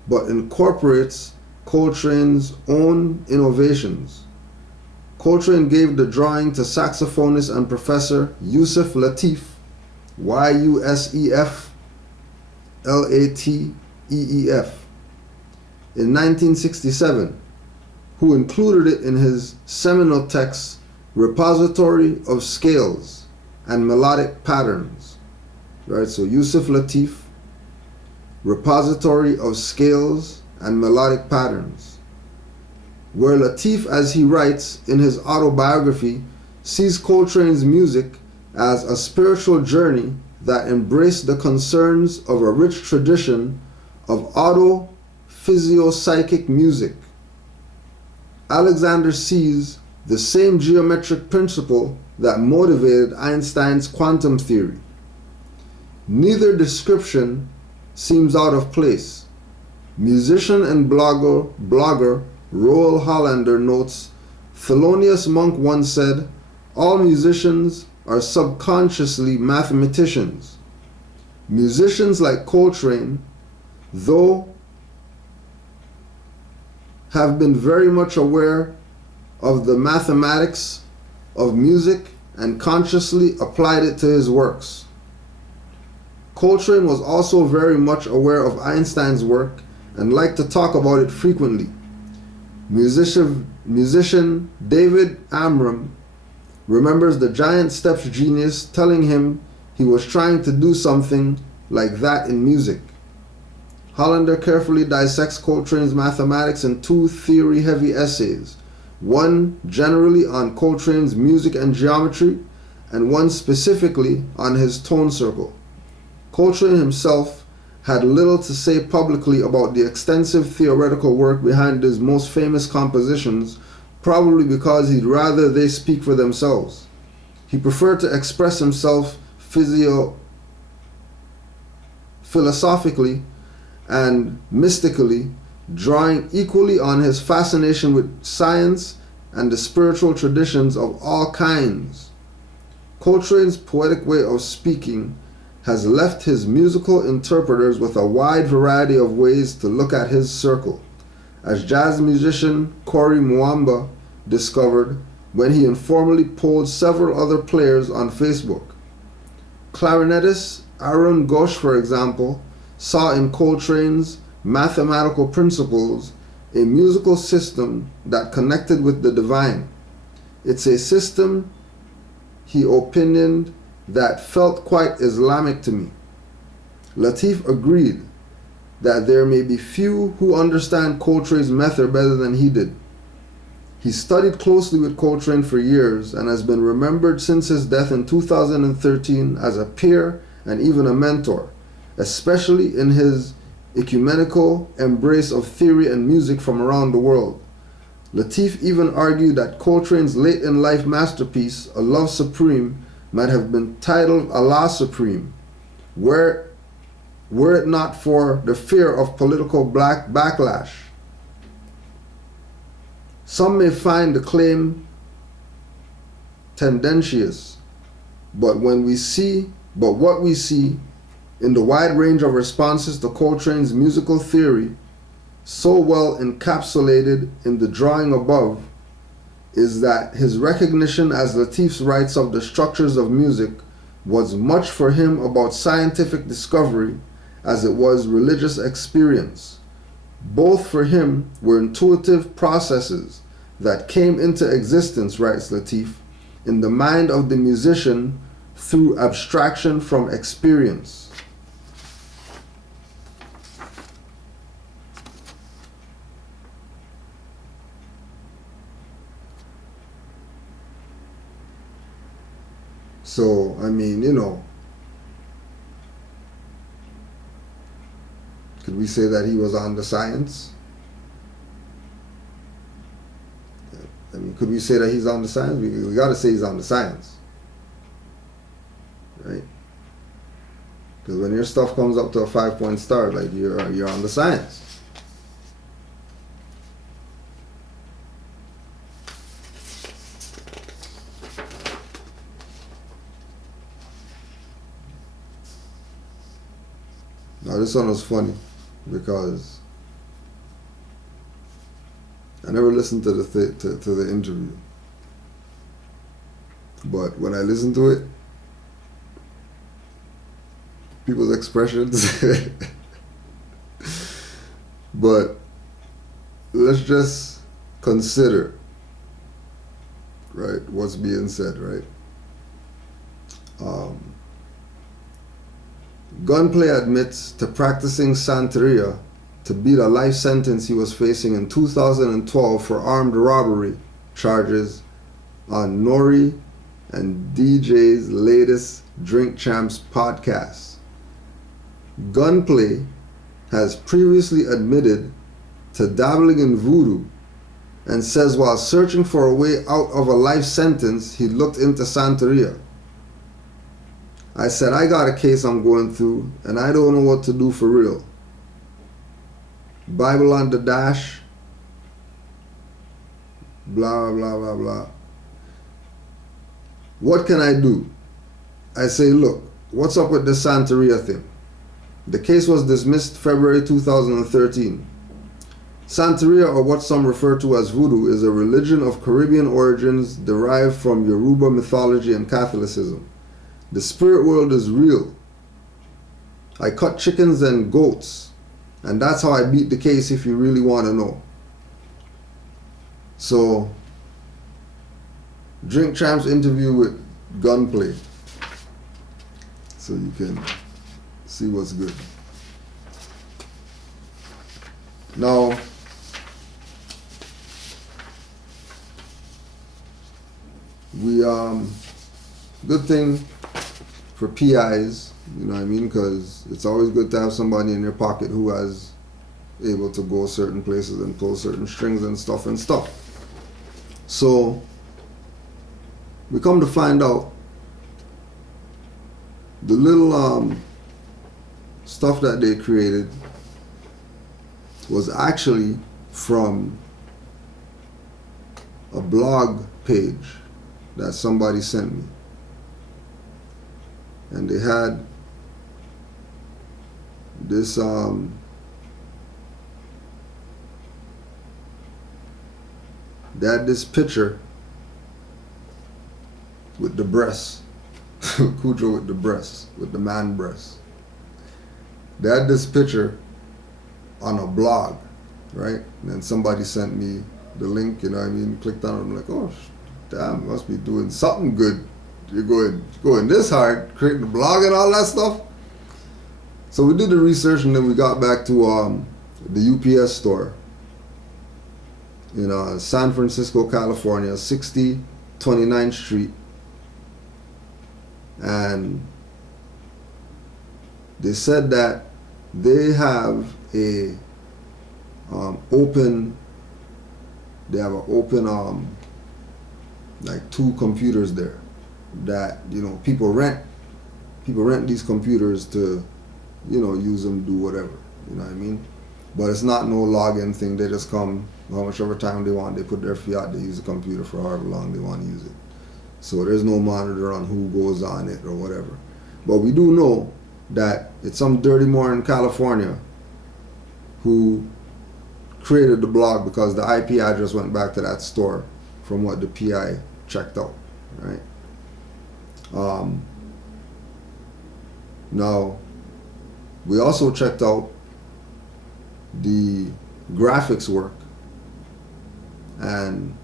but incorporates Coltrane's own innovations. Coltrane gave the drawing to saxophonist and professor Yusef Lateef, Y-U-S-E-F L-A-T-E-E-F, in 1967, who included it in his seminal text, Repository of Scales and Melodic Patterns. Right, so Yusef Lateef, Repository of Scales and Melodic Patterns. where Latif, as he writes in his autobiography, sees Coltrane's music as a spiritual journey that embraced the concerns of a rich tradition of auto-physiopsychic music. Alexander sees the same geometric principle that motivated Einstein's quantum theory. Neither description seems out of place. Musician and blogger Roel Hollander notes, Thelonious Monk once said, all musicians are subconsciously mathematicians. Musicians like Coltrane, though, have been very much aware of the mathematics of music and consciously applied it to his works. Coltrane was also very much aware of Einstein's work and liked to talk about it frequently. Musician David Amram remembers the Giant Steps genius telling him he was trying to do something like that in music. Hollander carefully dissects Coltrane's mathematics in two theory-heavy essays, one generally on Coltrane's music and geometry, and one specifically on his tone circle. Coltrane himself had little to say publicly about the extensive theoretical work behind his most famous compositions, probably because he'd rather they speak for themselves. He preferred to express himself philosophically and mystically, drawing equally on his fascination with science and the spiritual traditions of all kinds. Coltrane's poetic way of speaking has left his musical interpreters with a wide variety of ways to look at his circle, as jazz musician Cory Mwamba discovered when he informally polled several other players on Facebook. Clarinetist Aaron Ghosh, for example, saw in Coltrane's mathematical principles a musical system that connected with the divine. It's a system, he opinioned, that felt quite Islamic to me. Latif agreed that there may be few who understand Coltrane's method better than he did. He studied closely with Coltrane for years and has been remembered since his death in 2013 as a peer and even a mentor, especially in his ecumenical embrace of theory and music from around the world. Latif even argued that Coltrane's late-in-life masterpiece, A Love Supreme, might have been titled Allah Supreme, were it not for the fear of political backlash. Some may find the claim tendentious, but what we see in the wide range of responses to Coltrane's musical theory, so well encapsulated in the drawing above, is that his recognition, as Latif writes, of the structures of music was much for him about scientific discovery as it was religious experience. Both for him were intuitive processes that came into existence, writes Latif, in the mind of the musician through abstraction from experience. So, I mean, could we say that he was on the science? I mean, could we say that he's on the science? We got to say he's on the science, right? Because when your stuff comes up to a 5-point star, like you're on the science. Now this one was funny because I never listened to the interview, but when I listened to it, people's expressions. But let's just consider, right, what's being said, right? Gunplay admits to practicing Santeria to beat a life sentence he was facing in 2012 for armed robbery charges on Nori and DJ's latest Drink Champs podcast. Gunplay has previously admitted to dabbling in voodoo and says while searching for a way out of a life sentence, he looked into Santeria. I said, I got a case I'm going through and I don't know what to do for real. Bible on the dash, blah, blah, blah, blah. What can I do? I say, look, what's up with the Santeria thing? The case was dismissed February 2013. Santeria, or what some refer to as voodoo, is a religion of Caribbean origins derived from Yoruba mythology and Catholicism. The spirit world is real. I cut chickens and goats, and that's how I beat the case if you really want to know. So, Drink Champs interview with Gunplay, so you can see what's good. Now, we good thing for PIs, you know what I mean, because it's always good to have somebody in your pocket who is able to go certain places and pull certain strings and stuff. So we come to find out the little stuff that they created was actually from a blog page that somebody sent me. And they had this picture with the breasts. Cujo with the breasts, with the man breasts. They had this picture on a blog, right? And then somebody sent me the link, you know what I mean? Clicked on it, I'm like, oh, damn, must be doing something good. You're going this hard, creating a blog and all that stuff. So we did the research, and then we got back to the UPS store in San Francisco, California, 60 29th Street. And they said that they have an open like 2 computers there that, you know, people rent these computers to, you know, use them, do whatever, you know what I mean? But it's not no login thing. They just come how much ever time they want. They put their fiat, they use the computer for however long they want to use it. So there's no monitor on who goes on it or whatever. But we do know that it's some dirty Moor in California who created the blog because the IP address went back to that store from what the PI checked out, right? Now, we also checked out the graphics work, and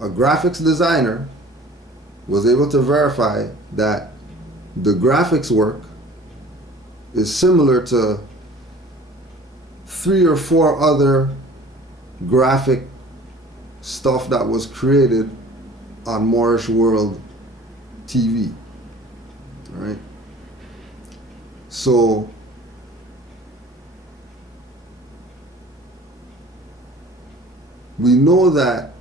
a graphics designer was able to verify that the graphics work is similar to 3 or 4 other graphic stuff that was created on Moorish World TV, right? So we know that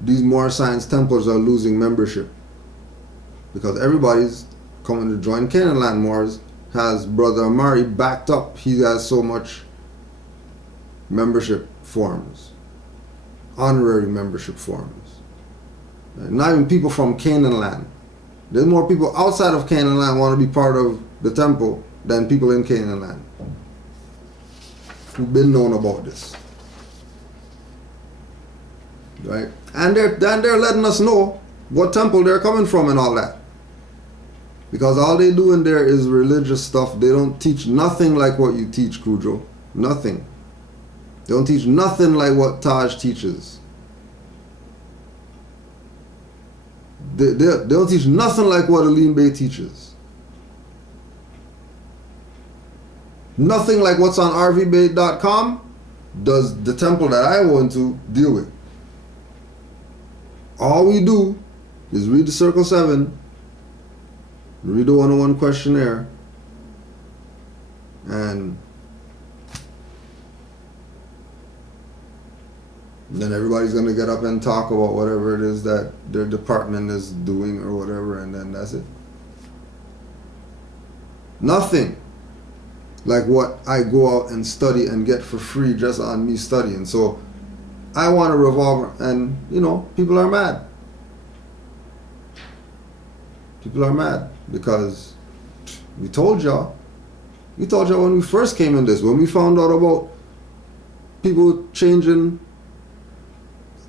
these Moor Science temples are losing membership because everybody's coming to join Canaanland. Moors has Brother Amari backed up. He has so much membership forms, honorary membership forms. Not even people from Canaanland. There's more people outside of Canaanland want to be part of the temple than people in Canaanland who've been known about this, right? And they're letting us know what temple they're coming from and all that, because all they do in there is religious stuff. They don't teach nothing like what you teach, Cujo. Nothing. They don't teach nothing like what Taj teaches. They don't teach nothing like what Alim Bey teaches. Nothing like what's on rvbait.com does the temple that I went to deal with. All we do is read the Circle 7, read the 101 questionnaire, and then everybody's going to get up and talk about whatever it is that their department is doing or whatever, and then that's it. Nothing like what I go out and study and get for free just on me studying. So I want a revolver, and you know, people are mad. People are mad because we told y'all. We told y'all when we first came in this, when we found out about people changing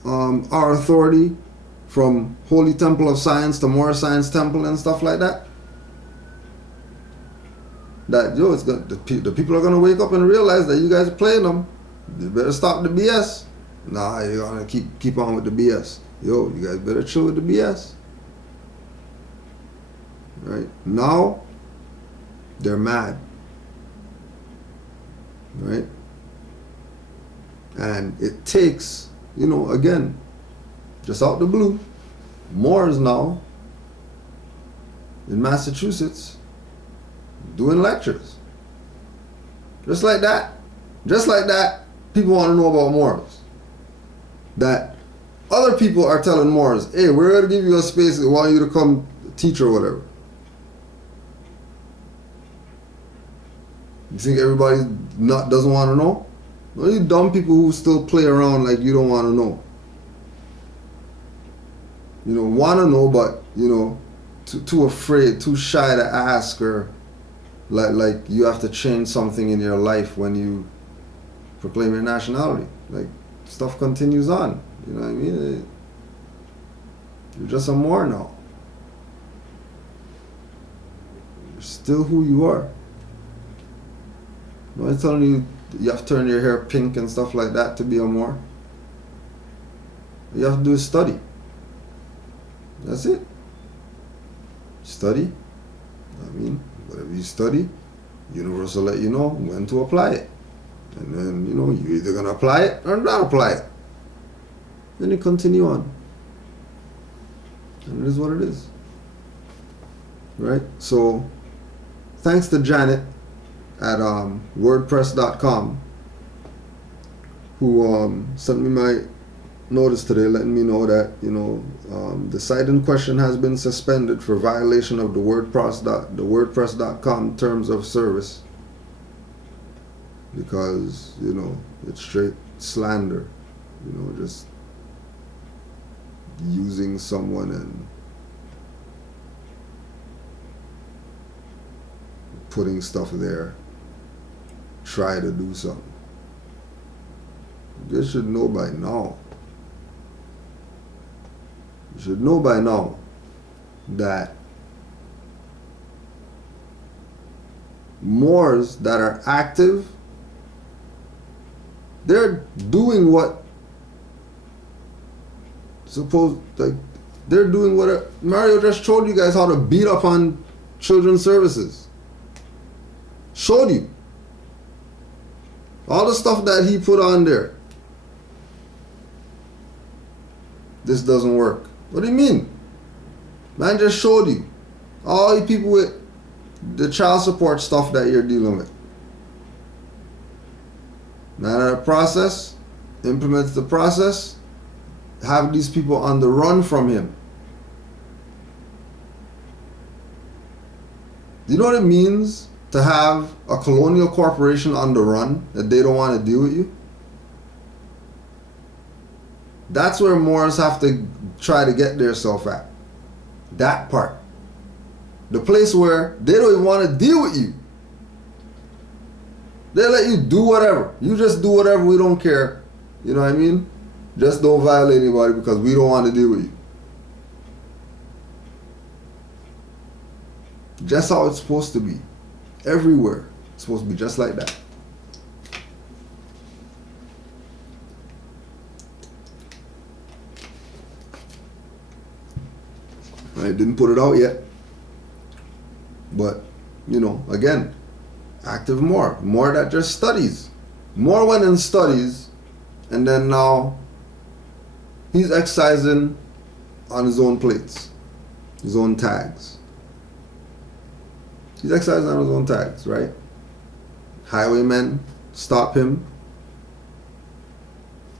our authority from Holy Temple of Science to Moorish Science Temple and stuff like that. That it's the people are gonna wake up and realize that you guys are playing them. You better stop the BS. Nah, you're gonna keep on with the BS. Yo, you guys better chill with the BS. Right now, they're mad. Right, and it takes, you know, again, just out the blue, Moors now in Massachusetts doing lectures. Just like that. Just like that, people want to know about Moors. That other people are telling Moors, hey, we're going to give you a space, we want you to come teach or whatever. You think everybody doesn't want to know? No, you dumb people who still play around like you don't want to know. You know, want to know, but, you know, too afraid, too shy to ask, or like you have to change something in your life when you proclaim your nationality. Like, stuff continues on. You know what I mean? You're just a Moor now. You're still who you are. Nobody's telling you you have to turn your hair pink and stuff like that to be a Moor. All you have to do is study. That's it. Study. I mean, whatever you study, universe will let you know when to apply it. And then, you know, you're either going to apply it or not apply it. Then you continue on. And it is what it is. Right? So, thanks to Janet at wordpress.com, who sent me my notice today letting me know that, you know, the site in question has been suspended for violation of the wordpress.com terms of service, because, you know, it's straight slander, you know, just using someone and putting stuff there, try to do something. You should know by now. You should know by now that Moors that are active, they're doing what they're doing what Mario just showed you guys how to beat up on children's services. Showed you all the stuff that he put on there. This doesn't work. What do you mean? Man just showed you all you people with the child support stuff that you're dealing with. Man at a process, implements the process, have these people on the run from him. Do you know what it means to have a colonial corporation on the run, that they don't want to deal with you? That's where Moors have to try to get themselves at. That part. The place where they don't even want to deal with you. They let you do whatever. You just do whatever, we don't care. You know what I mean? Just don't violate anybody because we don't want to deal with you. Just how it's supposed to be. Everywhere. It's supposed to be just like that. I didn't put it out yet. But, you know, again, Active Moor. Moor that just studies. Moor went and studies, and then now he's excising on his own plates, his own tags. He's excising on his own tags, right? Highwaymen stop him.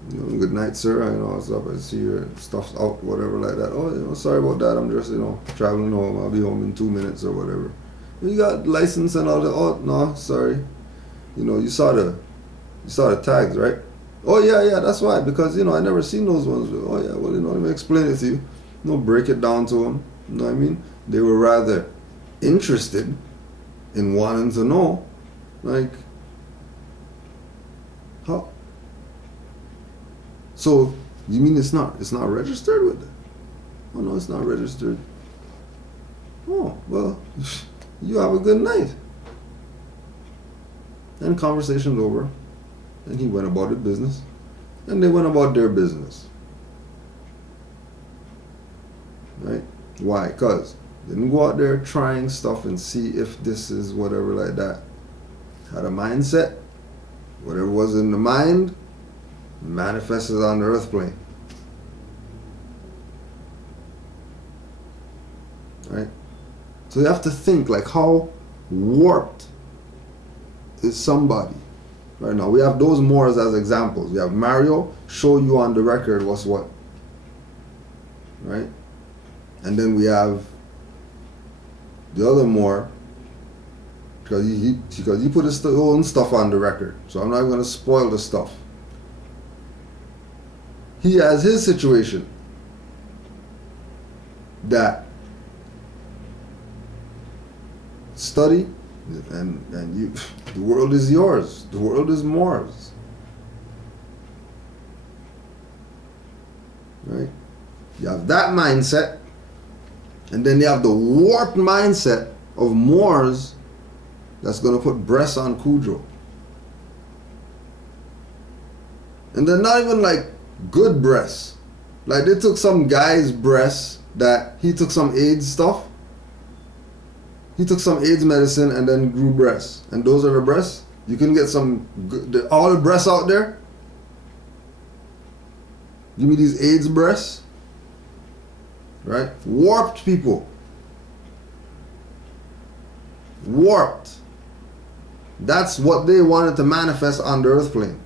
You know, good night, sir. You know, stuff. I see your stuff's out, whatever, like that. Oh, you know, sorry about that. I'm just, you know, traveling home. I'll be home in 2 minutes or whatever. You got license and all that. Oh no, sorry. You know, you saw the tags, right? Oh yeah, that's why. Because you know, I never seen those ones. Oh yeah, well, you know, let me explain it to you. You know, break it down to them. You know what I mean? They were rather interested in wanting to know, like, how. So you mean it's not registered with it? Oh no, it's not registered. Oh well, you have a good night. And conversation's over. And he went about his business. And they went about their business. Right? Why? Because they didn't go out there trying stuff and see if this is whatever like that. Had a mindset. Whatever was in the mind manifested on the earth plane. Right? So you have to think, like, how warped is somebody? Right now, we have those Moors as examples. We have Mario show you on the record what's what. Right? And then we have the other Moor, because he put his own stuff on the record. So I'm not going to spoil the stuff. He has his situation that study and you, the world is yours. The world is Moor's. Right? You have that mindset, and then you have the warped mindset of Moors that's going to put breasts on Cujo. And they're not even like good breasts. Like they took some guy's breasts that he took some AIDS stuff. He took some AIDS medicine and then grew breasts. And those are the breasts. You can get some all the breasts out there. Give me these AIDS breasts. Right? Warped people. Warped. That's what they wanted to manifest on the earth plane.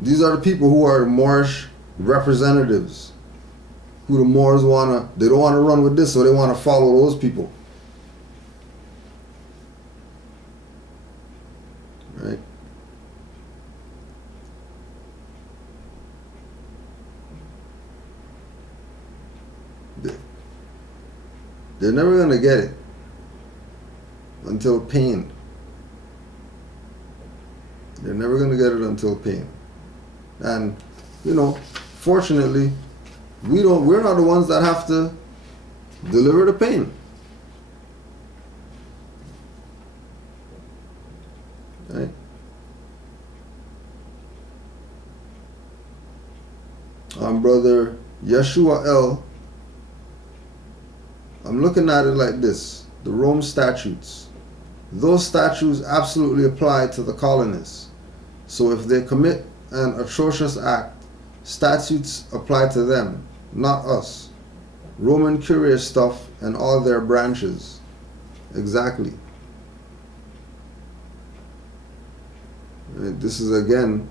These are the people who are Moorish representatives. Who the Moors they don't want to run with this, so they want to follow those people. Right? They're never going to get it until pain. They're never going to get it until pain. And, you know, fortunately, we're not the ones that have to deliver the pain. Right? Brother Yeshua L, I'm looking at it like this. The Rome statutes. Those statutes absolutely apply to the colonists. So if they commit an atrocious act, statutes apply to them, not us. Roman Curia stuff and all their branches. Exactly. This is again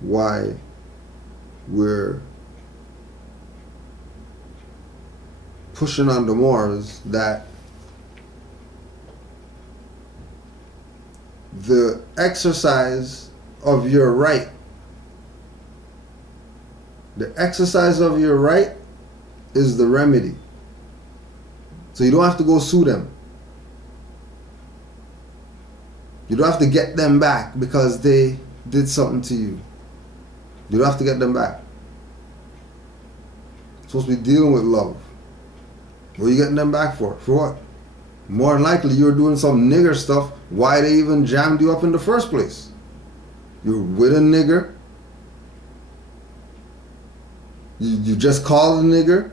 why we're pushing on the Moors that the exercise of your right, is the remedy. So you don't have to go sue them. You don't have to get them back because they did something to you. You don't have to get them back. You're supposed to be dealing with love. What are you getting them back for? For what? More than likely you were doing some nigger stuff. Why they even jammed you up in the first place? You're with a nigger. You just called a nigger.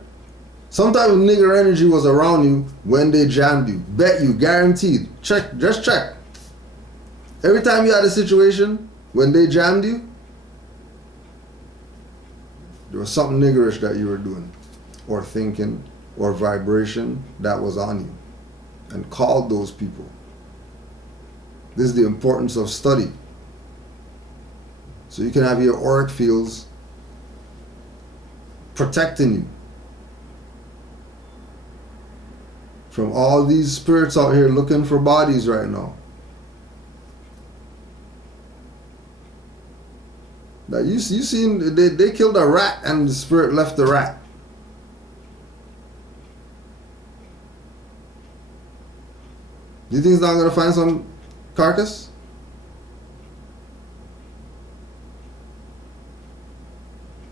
Some type of nigger energy was around you when they jammed you. Bet you, guaranteed. Check, just check. Every time you had a situation when they jammed you, there was something niggerish that you were doing, or thinking, or vibration that was on you, and called those people. This is the importance of study. So you can have your auric fields protecting you from all these spirits out here looking for bodies right now. Now you seen they killed a rat and the spirit left the rat. Do you think he's not gonna find some carcass?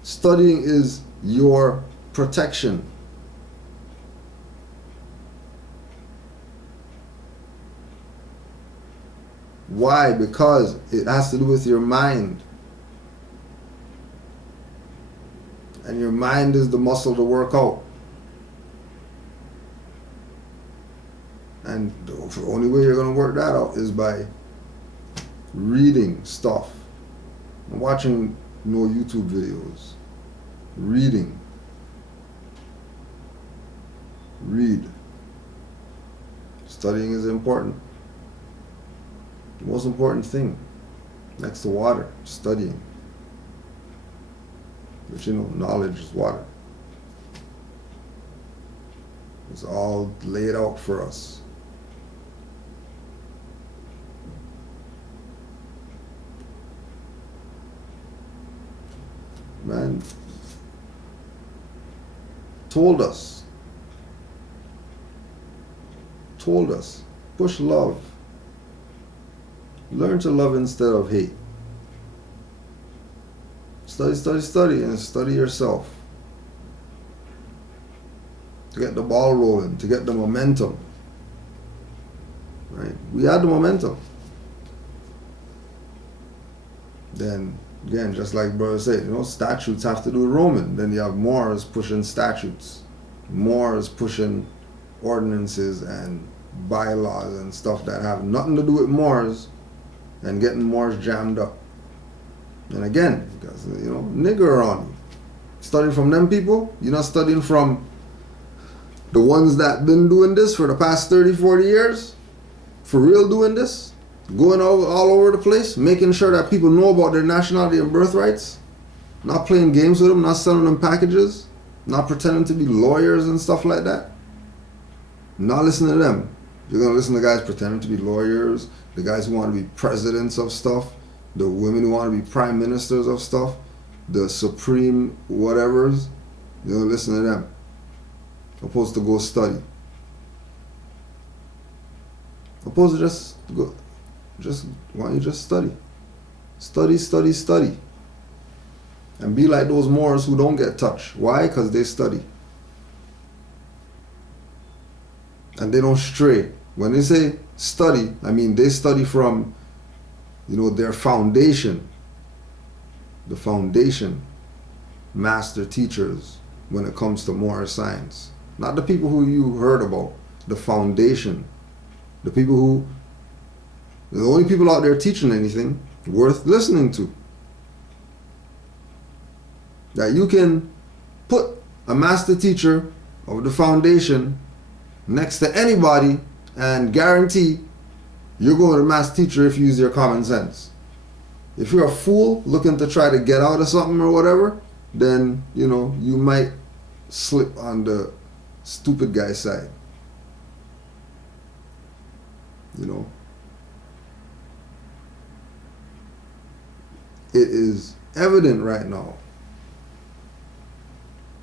Studying is your protection. Why? Because it has to do with your mind. And your mind is the muscle to work out. And the only way you're going to work that out is by reading stuff. And watching no YouTube videos. Reading. Read. Studying is important. The most important thing next to water, studying. But you know, knowledge is water. It's all laid out for us. Man told us, push love. Learn to love instead of hate. Study, study, study, and study yourself. To get the ball rolling, to get the momentum. Right? We had the momentum. Then, again, just like brother said, you know, statutes have to do with Roman. Then you have Moors pushing statutes. Moors pushing ordinances and bylaws and stuff that have nothing to do with Moors, and getting Moors jammed up. And again, because, you know, nigger on you. Studying from them people, you're not studying from the ones that been doing this for the past 30, 40 years. For real doing this. Going all over the place, making sure that people know about their nationality and birthrights. Not playing games with them, not selling them packages. Not pretending to be lawyers and stuff like that. Not listening to them. You're going to listen to guys pretending to be lawyers, the guys who want to be presidents of stuff, the women who want to be prime ministers of stuff, the supreme whatevers. You're going to listen to them. Opposed to go study. Opposed to why don't you just study? Study, study, study. And be like those Moors who don't get touched. Why? Because they study. And they don't stray. When they say study, I mean they study from, you know, their foundation. The foundation master teachers when it comes to Moorish science. Not the people who you heard about. The foundation. The people who, the only people out there teaching anything worth listening to. That you can put a master teacher of the foundation next to anybody and guarantee you're going to the master teacher if you use your common sense. If you're a fool looking to try to get out of something or whatever, then, you know, you might slip on the stupid guy's side. You know. It is evident right now.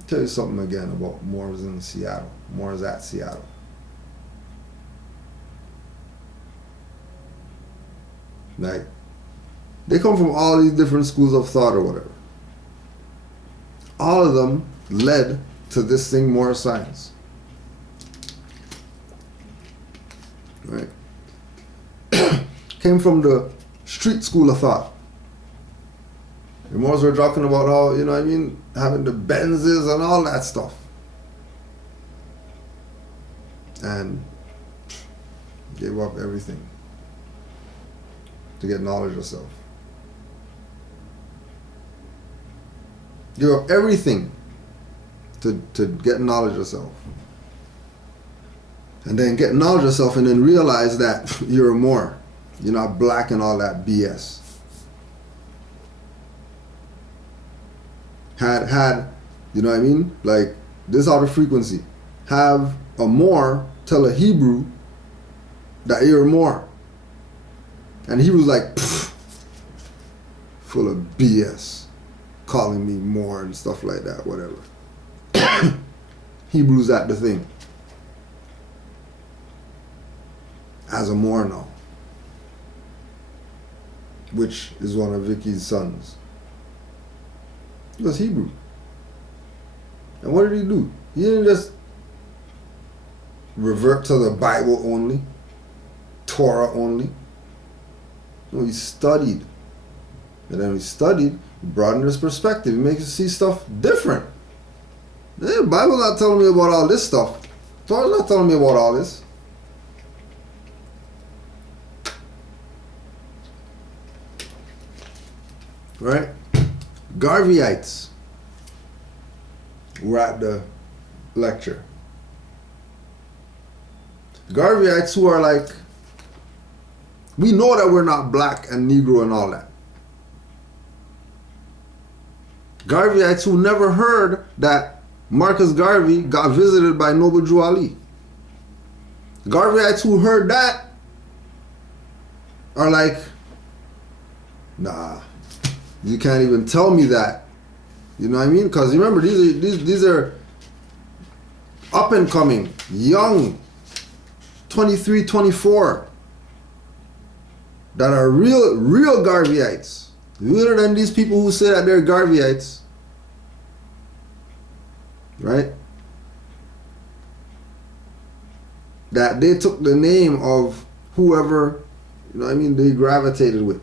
I'll tell you something again about Moors in Seattle. Moors at Seattle. Like, they come from all these different schools of thought or whatever. All of them led to this thing, Moorish science. Right? Came from the street school of thought. The Moors were talking about how, you know what I mean, having the Benzes and all that stuff. and gave up everything to get knowledge of self. Give up everything to get knowledge of self. And then get knowledge of self and then realize that you're a Moor. You're not black and all that BS. Had, you know what I mean? Like, this out of frequency. Have a Moor tell a Hebrew that you're a Moor. And he was like, full of BS. Calling me Moor and stuff like that, whatever. Hebrews at the thing. As a Moor now. Which is one of Vicky's sons. He was Hebrew. And what did he do? He didn't just revert to the Bible only, Torah only. No, he studied. And then he studied, he broadened his perspective. He makes you see stuff different. The Bible's not telling me about all this stuff. Torah's not telling me about all this. Right? Garveyites were at the lecture. Garveyites who are like, we know that we're not black and Negro and all that. Garveyites who never heard that Marcus Garvey got visited by Noble Drew Ali. Garveyites who heard that are like, nah, you can't even tell me that. You know what I mean? Because remember, these are up and coming, young, 23, 24, that are real Garveyites. Realer than these people who say that they're Garveyites. Right? That they took the name of whoever, you know what I mean, they gravitated with.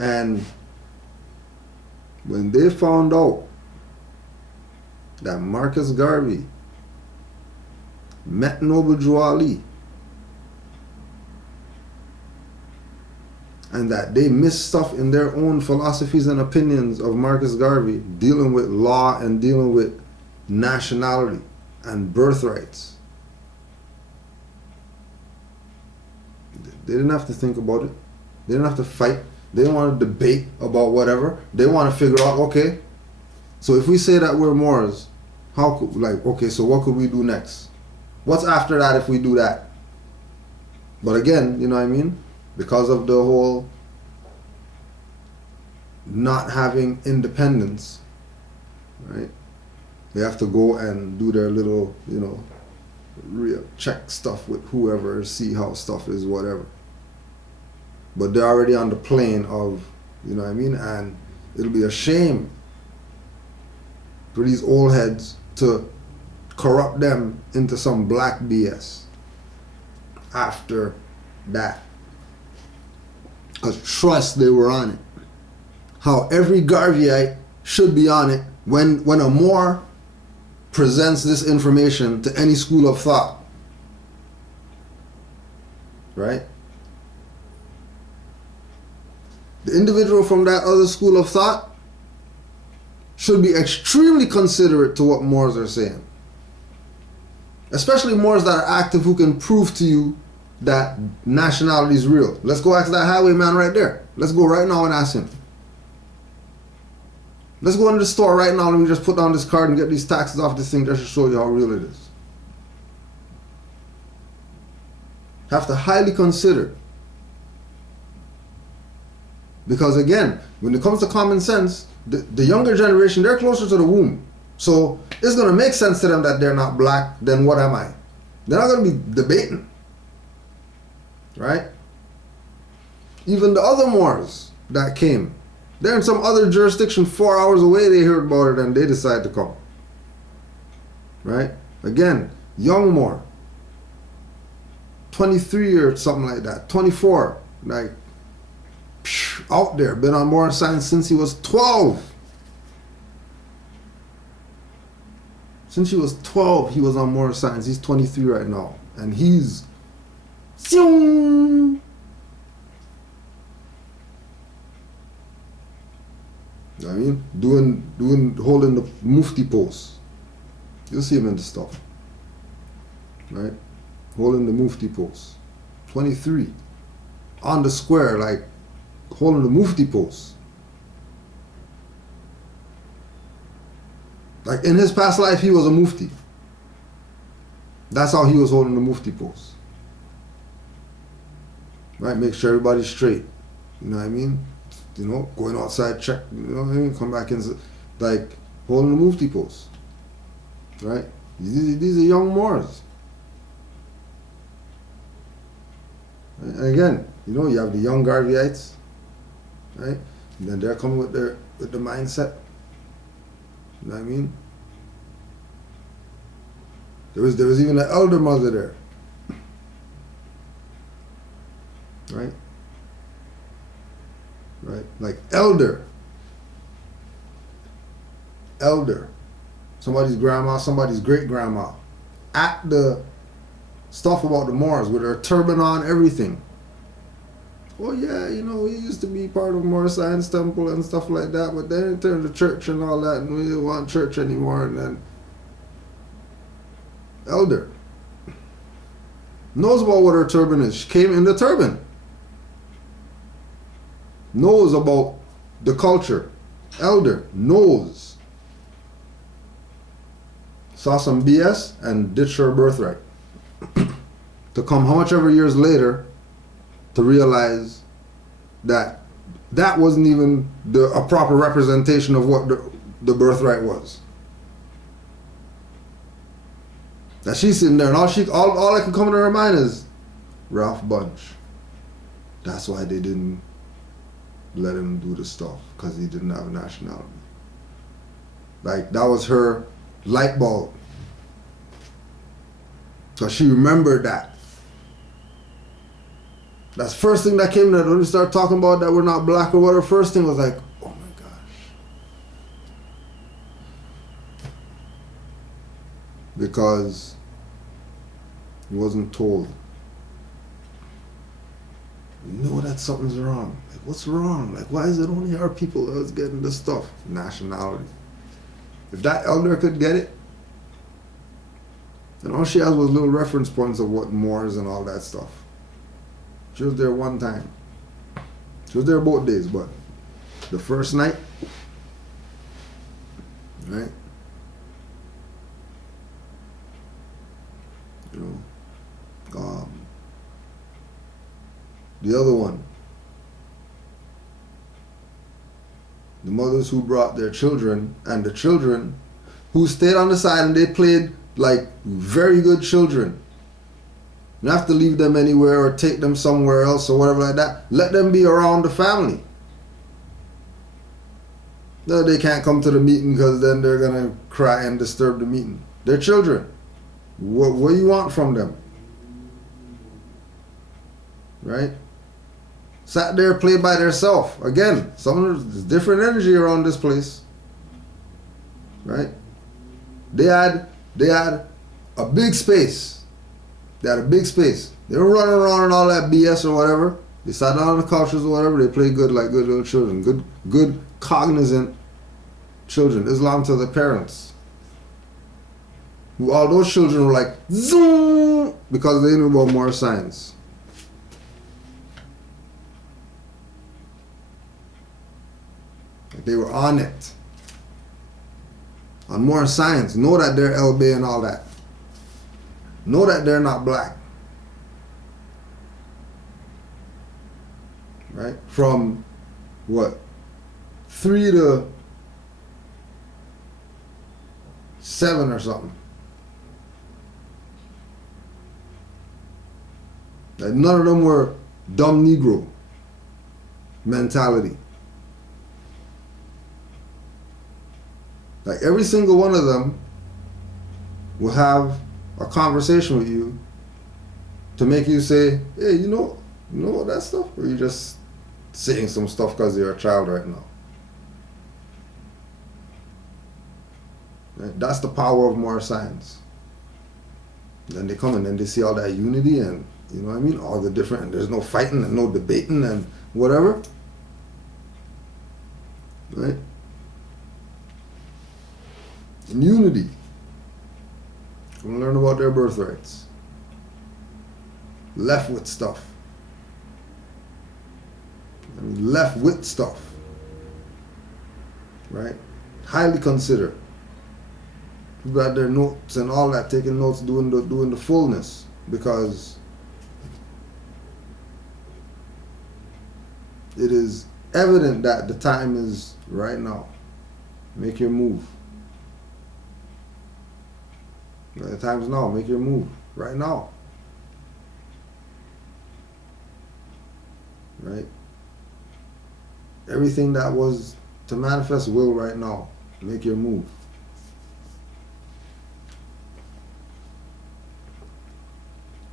And when they found out that Marcus Garvey met Noble Drew Ali and that they missed stuff in their own philosophies and opinions of Marcus Garvey, dealing with law and dealing with nationality and birthrights, they didn't have to think about it. They didn't have to fight. They didn't want to debate about whatever. They want to figure out, okay, so if we say that we're Moors, how could, like, okay, so what could we do next? What's after that if we do that? But again, you know what I mean? Because of the whole not having independence, right? They have to go and do their little, you know, real check stuff with whoever, see how stuff is, whatever. But they're already on the plane of, you know what I mean? And it'll be a shame for these old heads to corrupt them into some black BS after that. Because trust, they were on it. How every Garveyite should be on it when a Moor presents this information to any school of thought. Right? The individual from that other school of thought should be extremely considerate to what Moors are saying. Especially Moors that are active who can prove to you that nationality is real. Let's go ask that highwayman right there. Let's go right now and ask him. Let's go into the store right now and we just put down this card and get these taxes off this thing just to show you how real it is. Have to highly consider. Because again, when it comes to common sense, the younger generation, they're closer to the womb. So it's going to make sense to them that they're not black, then what am I? They're not going to be debating. Right? Even the other Moors that came, they're in some other jurisdiction 4 hours away, they heard about it and they decide to come. Right? Again, young Moor. 23 or something like that. 24. Like, out there, been on Moorish signs since he was 12. Since he was 12, he was on Moorish signs. He's 23 right now. And he's... You know what I mean? Holding the mufti post. You'll see him in the stuff. Right? Holding the mufti post. 23. On the square, like, holding the mufti post. Like, in his past life, he was a mufti. That's how he was holding the mufti post. Right? Make sure everybody's straight. You know what I mean? You know, going outside, check, you know what I mean? Come back in, like, holding the mufti post. Right? These are young Moors. Right? And again, you know, you have the young garveyites, right? And then they're coming with the mindset. You know what I mean? There was even an elder mother there. Right? Right? Like elder. Somebody's grandma, somebody's great grandma. At the stuff about the Moors with her turban on, everything. Oh yeah, you know, we used to be part of Moor Science Temple and stuff like that, but then it turned to church and all that, and we didn't want church anymore, and then elder knows about what her turban is. She came in the turban. Knows about the culture. Elder knows. Saw some BS and ditched her birthright. To come how much ever years later to realize that that wasn't even a proper representation of what the birthright was. That she's sitting there and all that can come to her mind is Ralph Bunch. That's why they didn't let him do the stuff, because he didn't have a nationality. Like, that was her light bulb. So she remembered that. That's the first thing that came to her. When we start talking about that we're not black or whatever, first thing was like, oh my gosh. Because he wasn't told. You know that something's wrong. Like, what's wrong? Like, why is it only our people that's getting this stuff? Nationality. If that elder could get it, then all she has was little reference points of what Moors and all that stuff. She was there one time. She was there both days, but the first night, right? You know, the other one, the mothers who brought their children, and the children who stayed on the side and they played like very good children. You don't have to leave them anywhere or take them somewhere else or whatever like that. Let them be around the family. No, they can't come to the meeting because then they're going to cry and disturb the meeting. They're children. What do you want from them? Right? Sat there, played by themselves. Again, there's different energy around this place. Right? They had a big space. They had a big space. They were running around and all that BS or whatever. They sat down on the couches or whatever. They played good like good little children. Good cognizant children. Islam to the parents. Who all those children were like, zoom, because they knew about more science. Like they were on it. On more science. Know that they're LB and all that. Know that they're not black. Right? From what? 3 to 7 or something. Like none of them were dumb Negro mentality. Like every single one of them will have a conversation with you to make you say, hey, you know that stuff? Or you just saying some stuff because you're a child right now. Right? That's the power of more science. Then they come and then they see all that unity and, you know what I mean, all the different, and there's no fighting and no debating and whatever. Right? In unity. Come and learn about their birthrights. Left with stuff. I mean, left with stuff. Right? Highly considered. People got their notes and all that, taking notes, doing the fullness, because it is evident that the time is right now. Make your move. The time's now. Make your move right now. Right? Everything that was to manifest will right now. Make your move.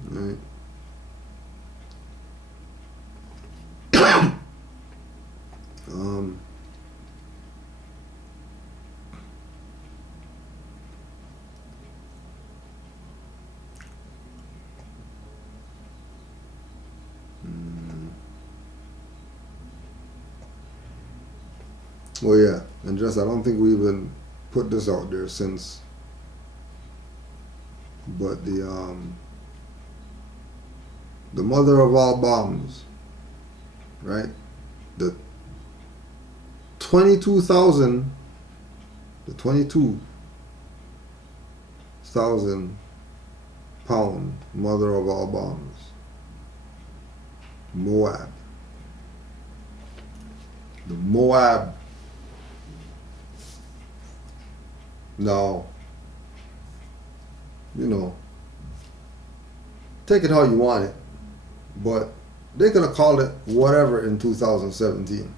Right. Well, yeah, and just I don't think we even put this out there since, but the mother of all bombs, right? The 22,000 pound mother of all bombs, Moab. The Moab. Now, you know, take it how you want it, but they're gonna call it whatever in 2017.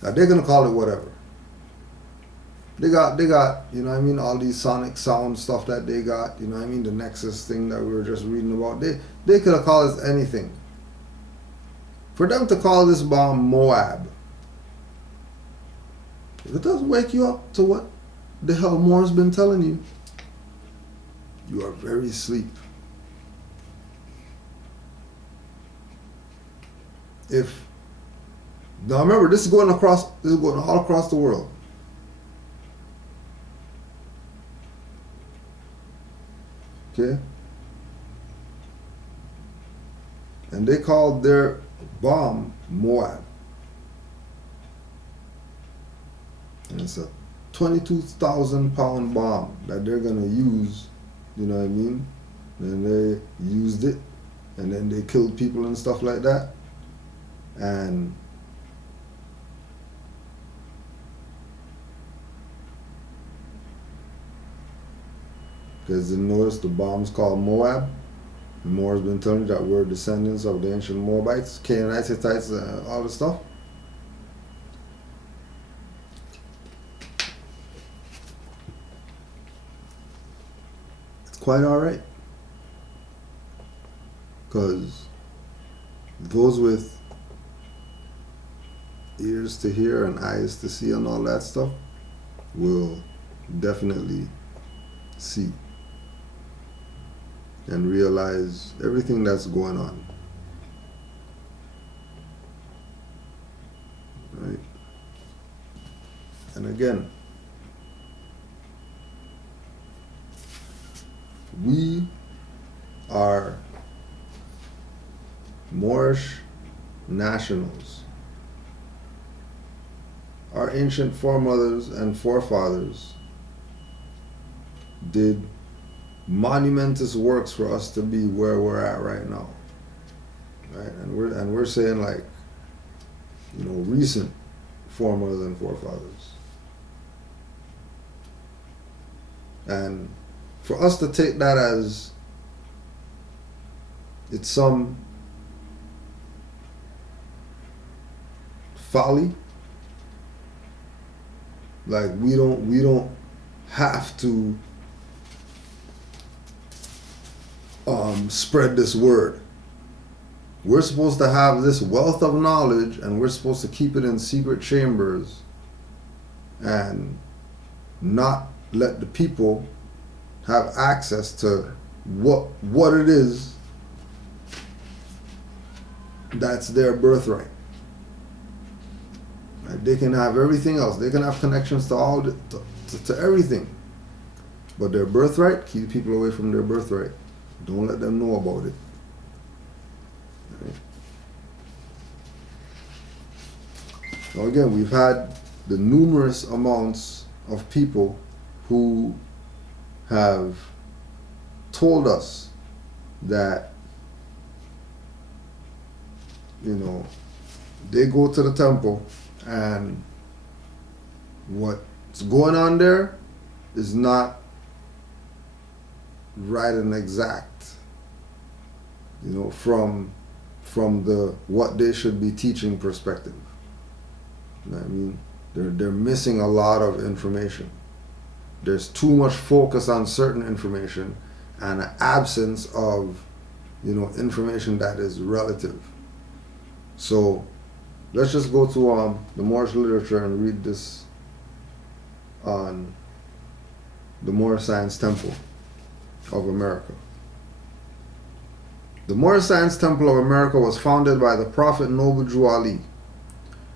Now they're gonna call it whatever. They got, you know what I mean, all these sonic sound stuff that they got, you know what I mean, the Nexus thing that we were just reading about. They could have called it anything. For them to call this bomb Moab, if it doesn't wake you up to what the hell Moor's been telling you, you are very asleep. Now remember, this is going all across the world. Okay? And they called their bomb Moab. And it's a 22,000 pound bomb that they're gonna use, you know what I mean? And they used it, and then they killed people and stuff like that. And because you notice the bomb's called Moab. Moor's been telling you that we're descendants of the ancient Moabites, Canaanites, Hittites, all the stuff. It's quite alright. Because those with ears to hear and eyes to see and all that stuff will definitely see and realize everything that's going on. Right? And again, we are Moorish nationals. Our ancient foremothers and forefathers did monumentous works for us to be where we're at right now, right? And we're saying, like, you know, recent foremothers and forefathers, and for us to take that as it's some folly, like we don't have to spread this word. we're supposed to have this wealth of knowledge, and we're supposed to keep it in secret chambers and not let the people have access to what it is that's their birthright. Right? They can have everything else. They can have connections to all to everything, but their birthright, keep people away from their birthright. Don't let them know about it. Right? Now again, we've had the numerous amounts of people who have told us that, you know, they go to the temple and what's going on there is not right and exact, you know, from the what they should be teaching perspective. You know what I mean? They're missing a lot of information. There's too much focus on certain information and an absence of, you know, information that is relative. So let's just go to the Moorish literature and read this on the Moorish Science Temple of America. The Moorish Science Temple of America was founded by the Prophet Noble Jew Ali.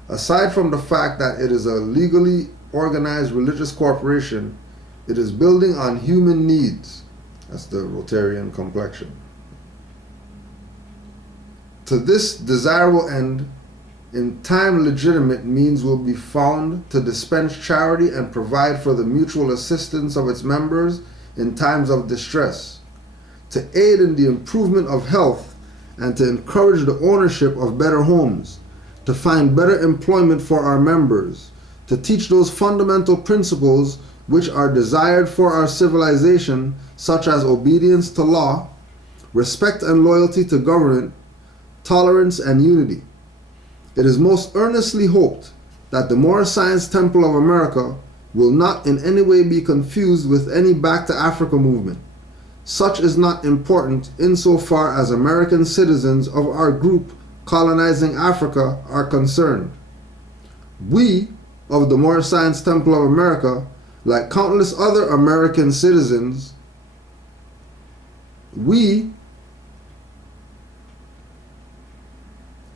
Aside from the fact that it is a legally organized religious corporation, it is building on human needs. That's the Rotarian complexion. To this desirable end, in time legitimate means will be found to dispense charity and provide for the mutual assistance of its members in times of distress, to aid in the improvement of health, and to encourage the ownership of better homes, to find better employment for our members, to teach those fundamental principles which are desired for our civilization, such as obedience to law, respect and loyalty to government, tolerance and unity. It is most earnestly hoped that the Moorish Science Temple of America will not in any way be confused with any Back to Africa movement. Such is not important insofar as American citizens of our group colonizing Africa are concerned. We of the Moorish Science Temple of America, like countless other American citizens, we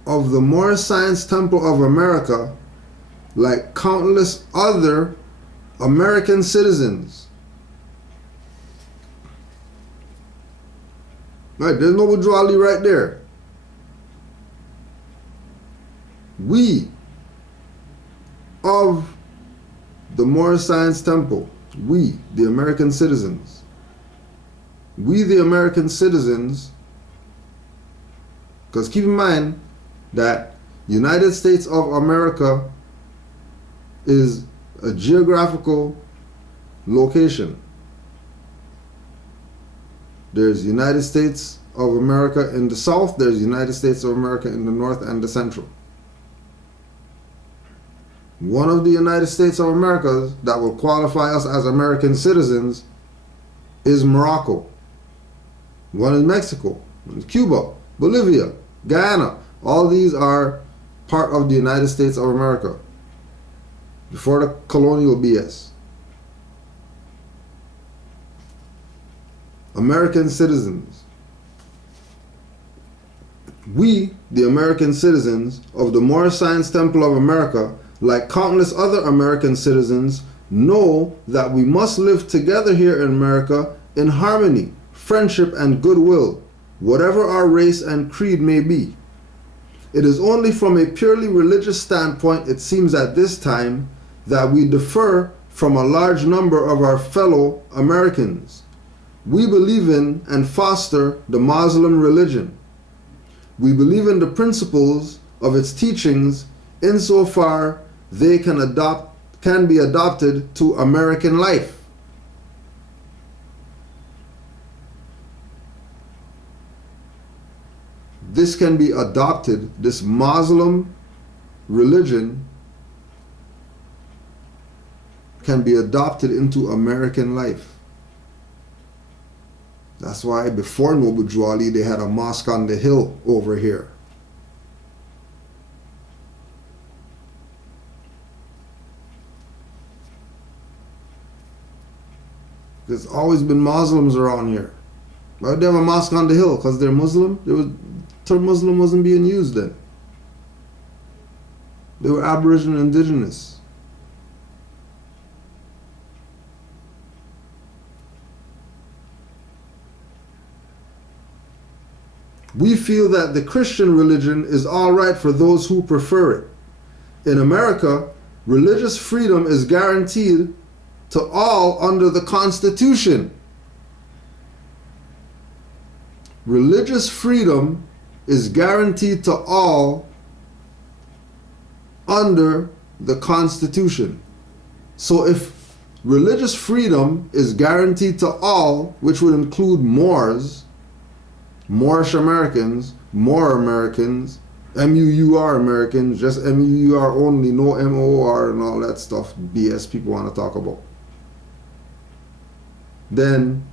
of the Moorish Science Temple of America, like countless other American citizens. Right, there's Noble Jew Ali right there. We of the Moorish Science Temple, we, the American citizens, we the American citizens, because keep in mind that United States of America is a geographical location. There's United States of America in the south, there's United States of America in the north and the central. One of the United States of America that will qualify us as American citizens is Morocco. One is Mexico, one is Cuba, Bolivia, Guyana. All these are part of the United States of America before the colonial BS. American citizens. We, the American citizens of the Moorish Science Temple of America, like countless other American citizens, know that we must live together here in America in harmony, friendship, and goodwill, whatever our race and creed may be. It is only from a purely religious standpoint, it seems at this time, that we differ from a large number of our fellow Americans. We believe in and foster the Muslim religion. We believe in the principles of its teachings insofar they can be adopted to American life. This can be adopted, this Muslim religion can be adopted into American life. That's why before Noble Jew Ali, they had a mosque on the hill over here there's always been Muslims around here. Why would they have a mosque on the hill? Because they're Muslim? The term Muslim wasn't being used then. They were Aboriginal indigenous. We feel that the Christian religion is all right for those who prefer it. In America, religious freedom is guaranteed to all under the Constitution. Religious freedom is guaranteed to all under the Constitution. So if religious freedom is guaranteed to all, which would include Moors, Moorish Americans, Moor Americans, M-U-U-R Americans, just M-U-U-R only, no M-O-O-R and all that stuff, BS people want to talk about. Then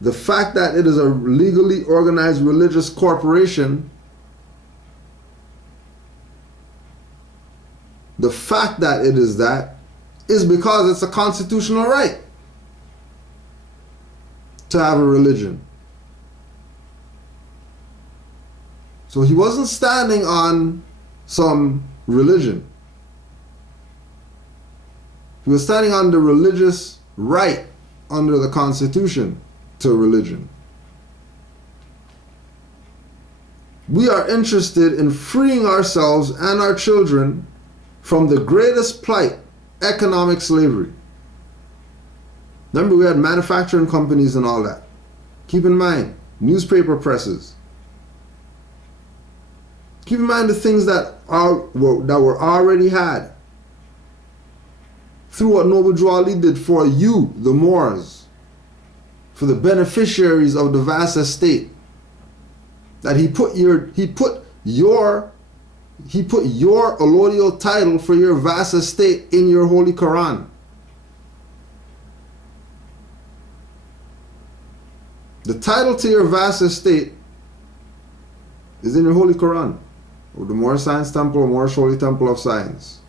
the fact that it is a legally organized religious corporation, the fact that it is that is because it's a constitutional right to have a religion. So he wasn't standing on some religion. He was standing on the religious right under the Constitution to religion. We are interested in freeing ourselves and our children from the greatest plight, economic slavery. Remember, we had manufacturing companies and all that. Keep in mind, newspaper presses. Keep in mind the things that were already had through what Noble Drew Ali did for you, the Moors, for the beneficiaries of the vast estate. That he put your allodial title for your vast estate in your Holy Quran. The title to your vast estate is in your Holy Quran. Or the Moorish Science Temple, or Moorish Holy Temple of Science.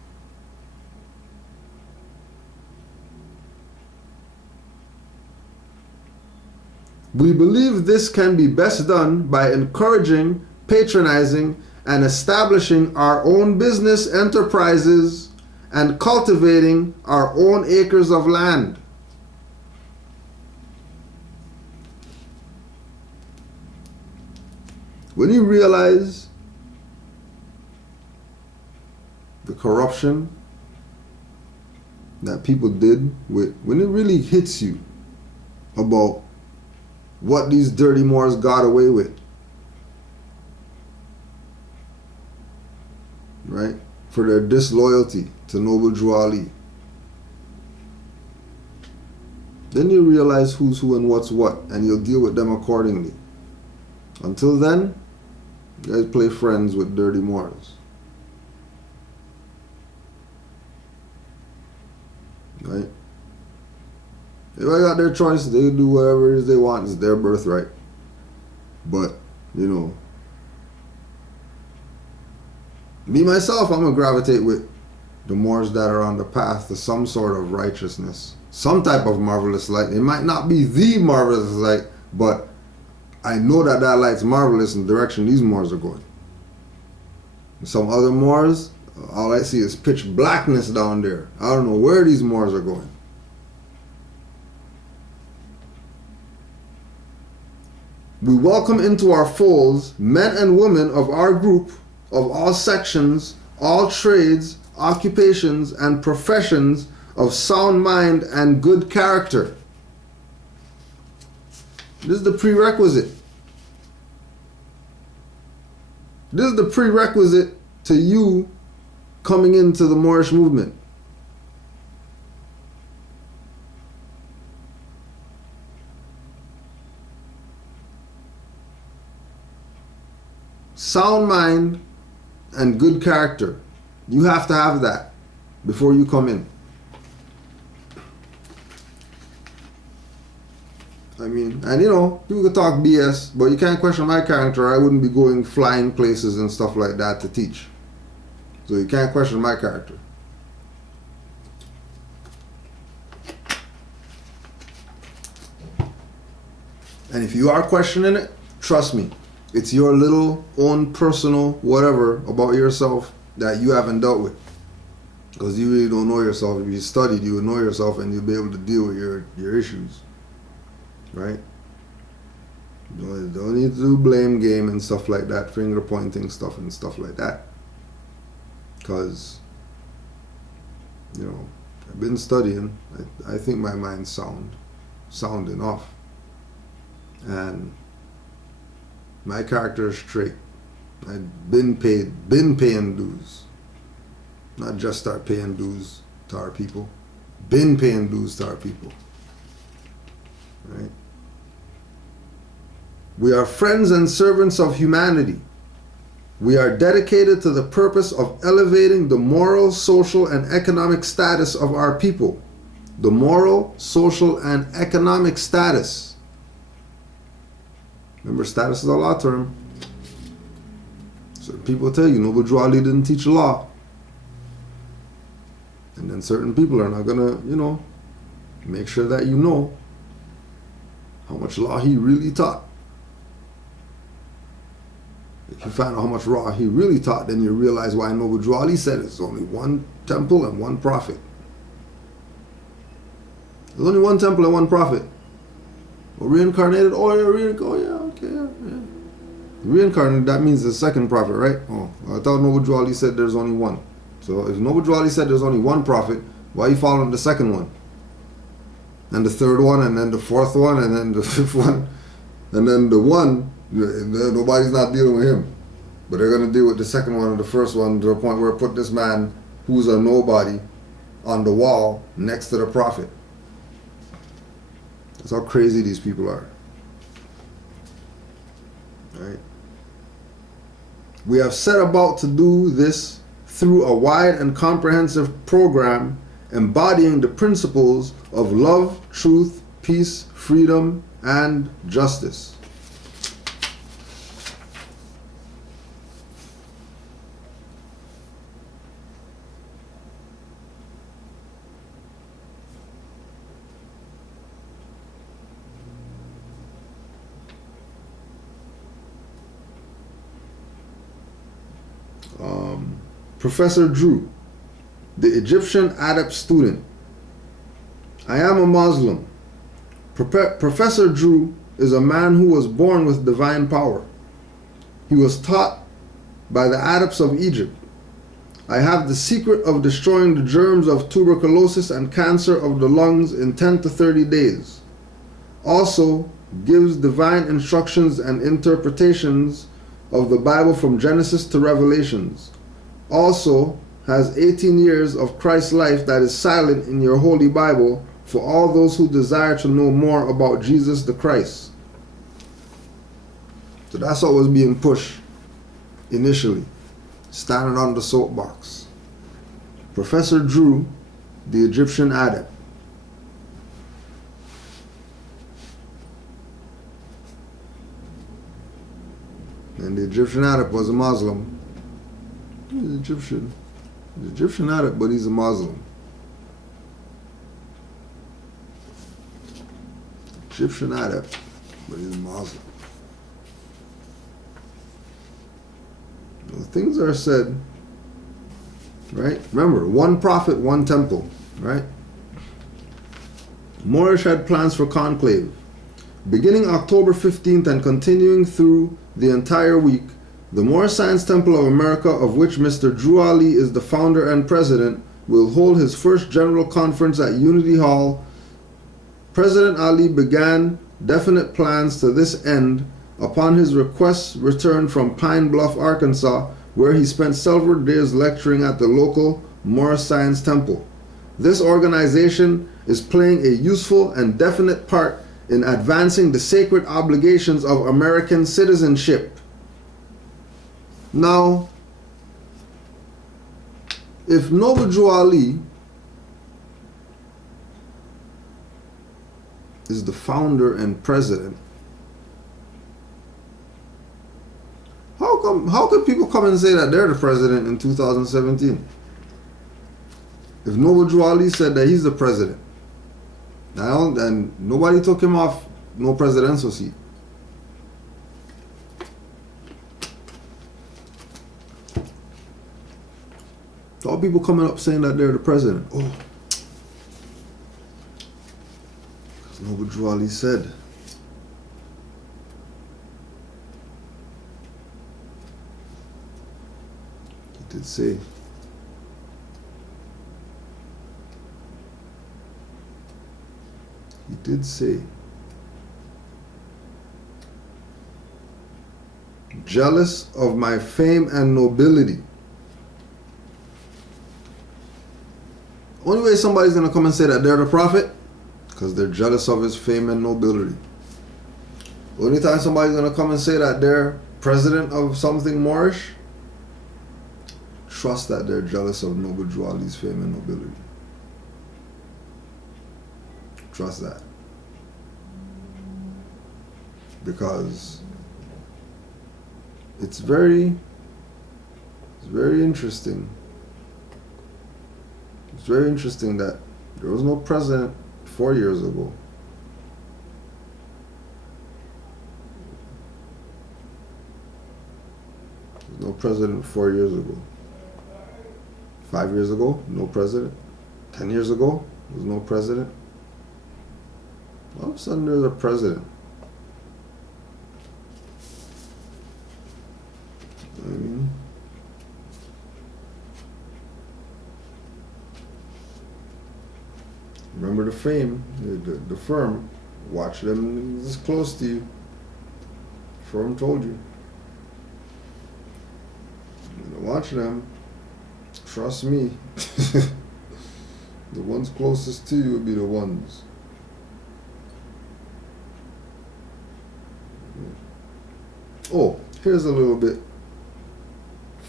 We believe this can be best done by encouraging, patronizing, and establishing our own business enterprises and cultivating our own acres of land. When you realize the corruption that people did when it really hits you about what these dirty Moors got away with, right? For their disloyalty to Noble Drew Ali. Then you realize who's who and what's what, and you'll deal with them accordingly. Until then, you guys play friends with dirty Moors. Right? If I got their choice, they do whatever it is they want. It's their birthright. But, you know, me myself, I'm going to gravitate with the Moors that are on the path to some sort of righteousness. Some type of marvelous light. It might not be the marvelous light, but I know that that light's marvelous in the direction these Moors are going. Some other Moors, all I see is pitch blackness down there. I don't know where these Moors are going. We welcome into our folds men and women of our group, of all sections, all trades, occupations, and professions of sound mind and good character. This is the prerequisite. This is the prerequisite to you coming into the Moorish movement. Sound mind and good character. You have to have that before you come in. I mean, and you know, people could talk BS, but you can't question my character. I wouldn't be going flying places and stuff like that to teach. So you can't question my character. And if you are questioning it, trust me, it's your little own personal whatever about yourself that you haven't dealt with. Because you really don't know yourself. If you studied, you would know yourself and you'll be able to deal with your issues. Right? Don't need to do blame game and stuff like that, finger pointing stuff and stuff like that. Because, you know, I've been studying. I think my mind's sound enough. And my character is straight. I've been paying dues. Not just start paying dues to our people. Been paying dues to our people. Right? We are friends and servants of humanity. We are dedicated to the purpose of elevating the moral, social, and economic status of our people. The moral, social, and economic status. Remember, status is a law term. Certain people tell you Noble Drew Ali didn't teach law. And then certain people are not going to, you know, make sure that you know how much law he really taught. If you find out how much law he really taught, then you realize why Noble Drew Ali said it's only one temple and one prophet. There's only one temple and one prophet. Well, reincarnated? Oh, yeah, okay, yeah. Reincarnated, that means the second prophet, right? Oh, I thought Noble Drew Ali said there's only one. So if Noble Drew Ali said there's only one prophet, why are you following the second one? And the third one, and then the fourth one, and then the fifth one, and then the one, nobody's not dealing with him. But they're going to deal with the second one and the first one to the point where it put this man, who's a nobody, on the wall next to the prophet. That's how crazy these people are. Right? We have set about to do this through a wide and comprehensive program embodying the principles of love, truth, peace, freedom, and justice. Professor Drew, the Egyptian adept student. I am a Muslim. Professor Drew is a man who was born with divine power. He was taught by the adepts of Egypt. I have the secret of destroying the germs of tuberculosis and cancer of the lungs in 10 to 30 days. Also gives divine instructions and interpretations of the Bible from Genesis to Revelations. Also has 18 years of Christ's life that is silent in your Holy Bible for all those who desire to know more about Jesus the Christ. So that's what was being pushed initially, standing on the soapbox. Professor Drew, the Egyptian adept. And the Egyptian adept was a Muslim. He's Egyptian. He's Egyptian adept, but he's a Muslim. Egyptian adept, but he's a Muslim. Things are said, right? Remember, one prophet, one temple, right? Moorish had plans for conclave. Beginning October 15th and continuing through the entire week, the Moor Science Temple of America, of which Mr. Drew Ali is the founder and president, will hold his first general conference at Unity Hall. President Ali began definite plans to this end upon his request return from Pine Bluff, Arkansas, where he spent several days lecturing at the local Moor Science Temple. This organization is playing a useful and definite part in advancing the sacred obligations of American citizenship. Now, if Noble Drew Ali is the founder and president, how could people come and say that they're the president in 2017? If Noble Drew Ali said that he's the president, and nobody took him off no presidential seat. All people coming up saying that they're the president. Oh, because Noble Drew Ali said. He did say. He did say. Jealous of my fame and nobility. Only way somebody's gonna come and say that they're the prophet, because they're jealous of his fame and nobility. Only time somebody's gonna come and say that they're president of something Moorish, trust that they're jealous of Noble Drew Ali's fame and nobility. Trust that. Because it's very interesting. It's very interesting that there was no president 4 years ago. There was no president 4 years ago. 5 years ago, no president. 10 years ago, there was no president. All of a sudden, there's a president. I mean, remember the fame, the firm. Watch them this close to you. Firm told you. Watch them. Trust me. The ones closest to you will be the ones. Oh, here's a little bit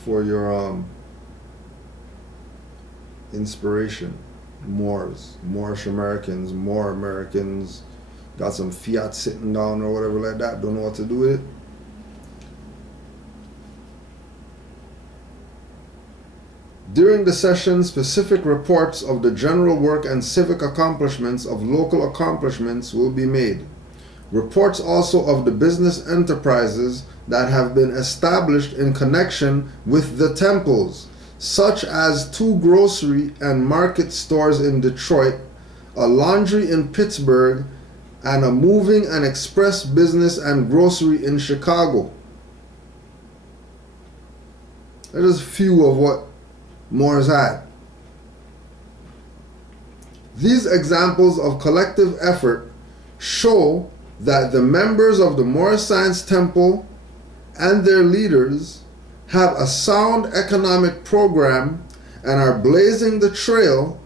for your inspiration. Moors, Moorish Americans, Moor Americans, got some fiat sitting down or whatever like that, don't know what to do with it. During the session, specific reports of the general work and civic accomplishments of local accomplishments will be made. Reports also of the business enterprises that have been established in connection with the temples, such as 2 grocery and market stores in Detroit, a laundry in Pittsburgh, and a moving and express business and grocery in Chicago. There's just a few of what Moors had. These examples of collective effort show that the members of the Moorish Science Temple and their leaders have a sound economic program and are blazing the trail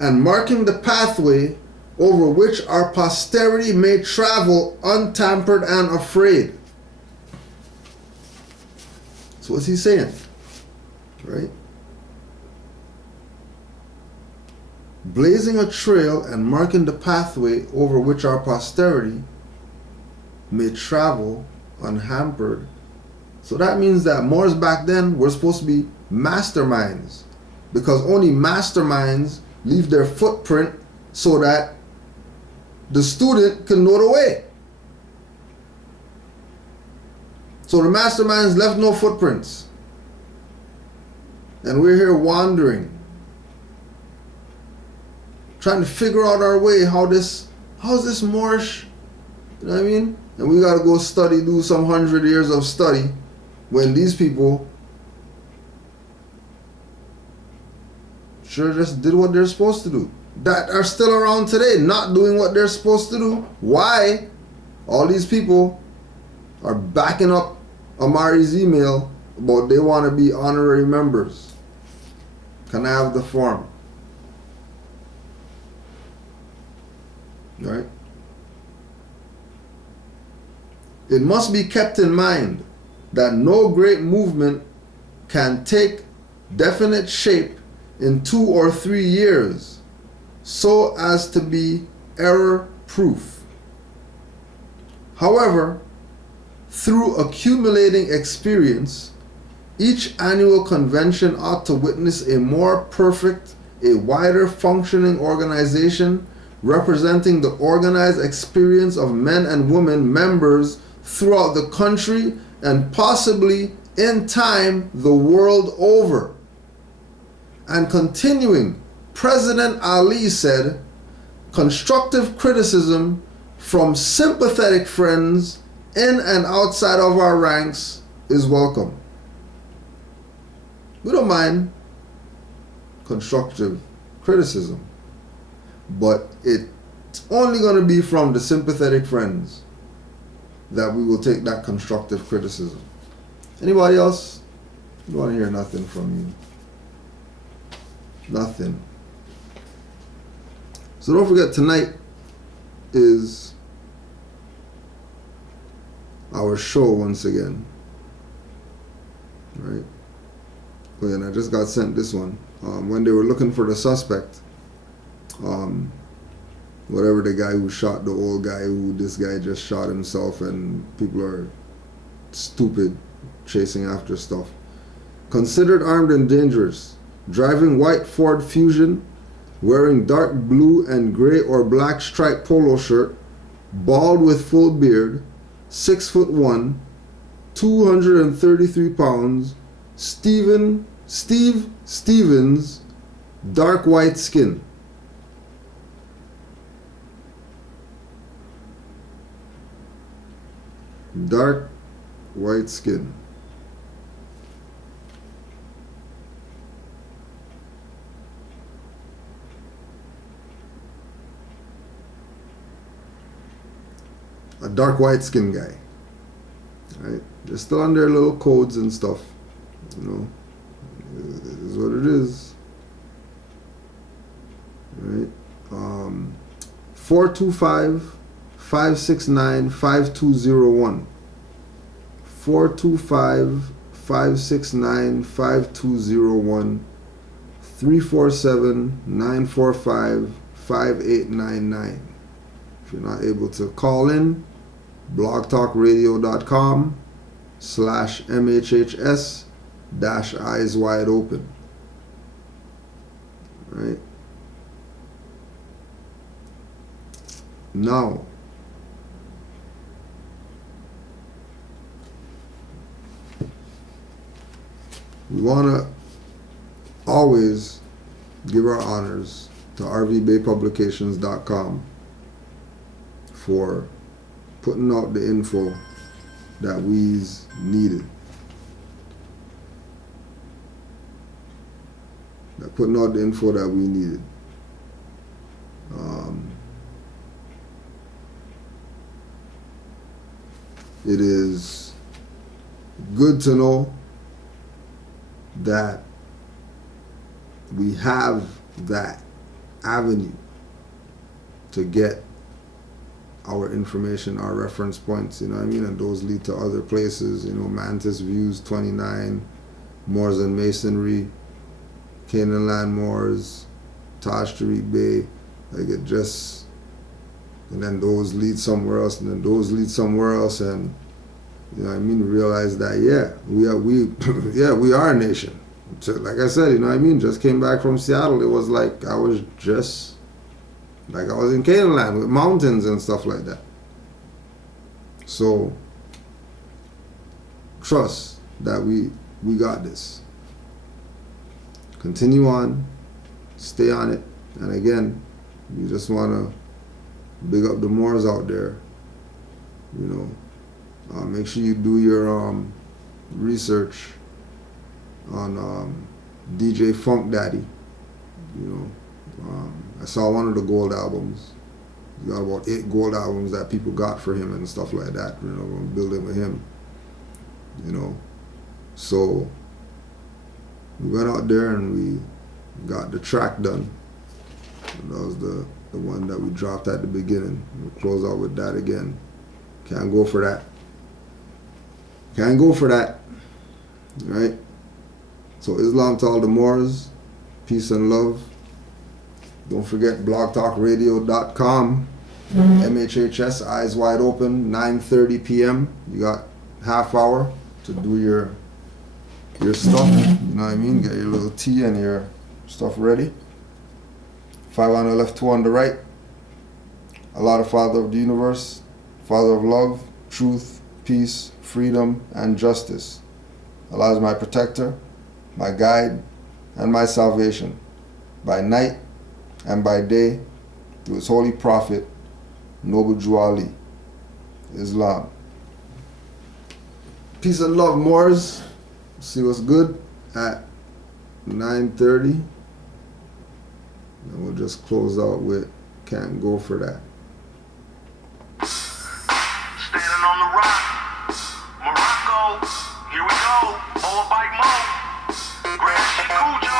and marking the pathway over which our posterity may travel untampered and afraid. So what's he saying? Right? Blazing a trail and marking the pathway over which our posterity may travel unhampered. So that means that Moors back then were supposed to be masterminds, because only masterminds leave their footprint so that the student can know the way. So the masterminds left no footprints. And we're here wandering, trying to figure out our way, how's this Moorish, you know what I mean? And we gotta go study, do some 100 years of study, when these people sure just did what they're supposed to do, that are still around today, not doing what they're supposed to do. Why? All these people are backing up Amari's email about they want to be honorary members. Can I have the form? Right? It must be kept in mind that no great movement can take definite shape in 2 or 3 years so as to be error-proof. However, through accumulating experience, each annual convention ought to witness a more perfect, a wider functioning organization representing the organized experience of men and women members throughout the country and possibly in time the world over. And continuing, President Ali said, constructive criticism from sympathetic friends in and outside of our ranks is welcome. We don't mind constructive criticism, but it's only going to be from the sympathetic friends that we will take that constructive criticism. Anybody else? I don't want to hear nothing from you. Nothing. So don't forget, tonight is our show once again. Right? Oh yeah, and I just got sent this one. When they were looking for the suspect, whatever the guy who shot the old guy, who this guy just shot himself, and people are stupid chasing after stuff. Considered armed and dangerous, driving white Ford Fusion, wearing dark blue and gray or black striped polo shirt, bald with full beard, 6'1", 233 pounds, Steve Stevens, dark white skin. Dark white skin. A dark white skin guy. Right? They're still on their little codes and stuff. You know. It is what it is. Right? 425-569-5201. 425-569-5201. 347-945-5899. If you're not able to call in, blogtalkradio.com/MHHS-eyes wide open. Right? Now, we want to always give our honors to rvbaypublications.com for putting out the info that we's needed. Putting out the info that we needed. It is good to know that we have that avenue to get our information, our reference points, you know what I mean? And those lead to other places, you know, Mantis Views 29, Moors and Masonry, Canaanland Moors, Taj Tariq Bay, like it just, and then those lead somewhere else, and then those lead somewhere else, and you know what I mean, realize that we are a nation. So, like I said, you know what I mean, just came back from Seattle. It was like I was just like I was in Canaanland with mountains and stuff like that. So trust that we got this. Continue on, stay on it, and again, you just want to big up the Moors out there. You know, make sure you do your research on DJ Funk Daddy. You know, I saw one of the gold albums. He got about 8 gold albums that people got for him and stuff like that. You know, I'm building with him. You know, so we went out there and we got the track done. And that was the one that we dropped at the beginning. We'll close out with that again. Can't go for that. Can't go for that. Right? So Islam to all the Moors. Peace and love. Don't forget blogtalkradio.com. MHHS, eyes wide open, 9:30 p.m. You got half hour to do your stuff. You know what I mean? Get your little tea and your stuff ready. 5 on the left, 2 on the right. Allah, the Father of the universe, Father of love, truth, peace, freedom, and justice. Allah is my protector, my guide, and my salvation, by night and by day, through His holy prophet, Noble Jew Ali, Islam. Peace and love, Moors. See what's good at 9:30. And we'll just close out with Can't Go For That. Standing on the rock, Morocco, here we go, all bike mode, Grand Cujo,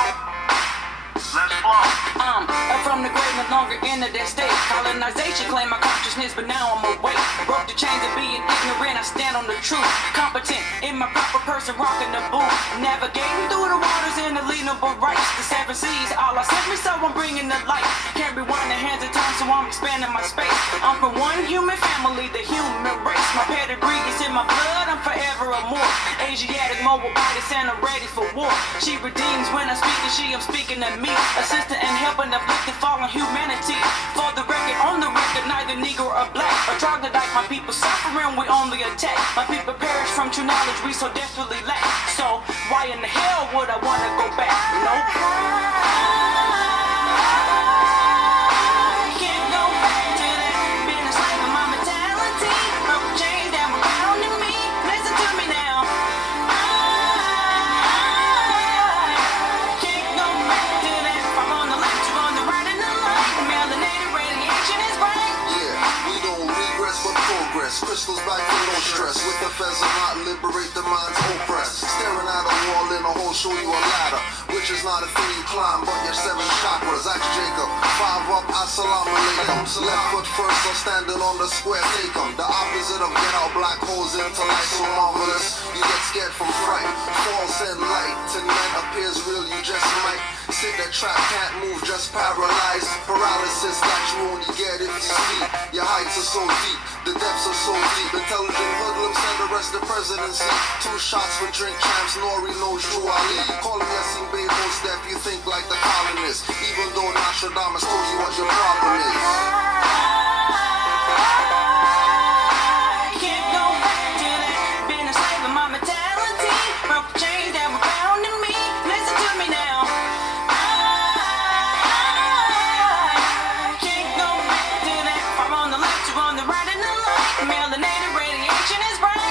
let's flow. I'm from the grave, no longer in that state. Colonization claimed my consciousness, but now I'm awake. Broke the chains of being ignorant, I stand on the truth. Competent in my proper person, rocking the boot. Navigating through the waters in the leanable rights. The 7 seas, all I sent me, so I'm bringing the light. Can't rewind the hands of time, so I'm expanding my space. I'm from one human family, the human race. My pedigree is in my blood, I'm forever a Moor. Asiatic, mobile body, and I'm ready for war. She redeems when I speak to she, I'm speaking to me. Assistant and helping uplifting fallen humanity. For the record, on the record, neither Negro or black or troglodyte. My people suffering, we only attack. My people perish from true knowledge, we so desperately lack. So why in the hell would I wanna go back? Can't go back to that. Been a slave of my mentality. Broke chains that were bounding me. Listen to me now. Can't go back to that. If I'm on the left, you're on the right, and the light. Melanated radiation is bright. Yeah, we don't regress but progress. Crystals back and no stress. With the feather not liberate the mind's oppressed. Staring at a wall in a hole, show you a ladder. Which is not a thing you climb, but your 7 chakras. Ask Jacob, 5 up, assalamu alaikum. Left foot first, so standing on the square, take 'em. The opposite of get out black holes into light, so marvelous. You get scared from fright. False and light, to men appears real, you just might. Sit that trap, can't move, just paralyzed. Paralysis that you only get if you sleep. Your heights are so deep, the depths are so deep. Intelligent hoodlums and the rest of presidency. 2 shots for drink champs, Nori knows Drew Ali. Call me Yasin Bebo Steph, you think like the colonists. Even though Nostradamus told you what your problem is. Can't go back to that. Been a slave of my mentality. Broke the chains that were bounding me. Listen to me now. Can't go back to that. If I'm on the left, you're on the right, and the light. Melanated radiation is bright.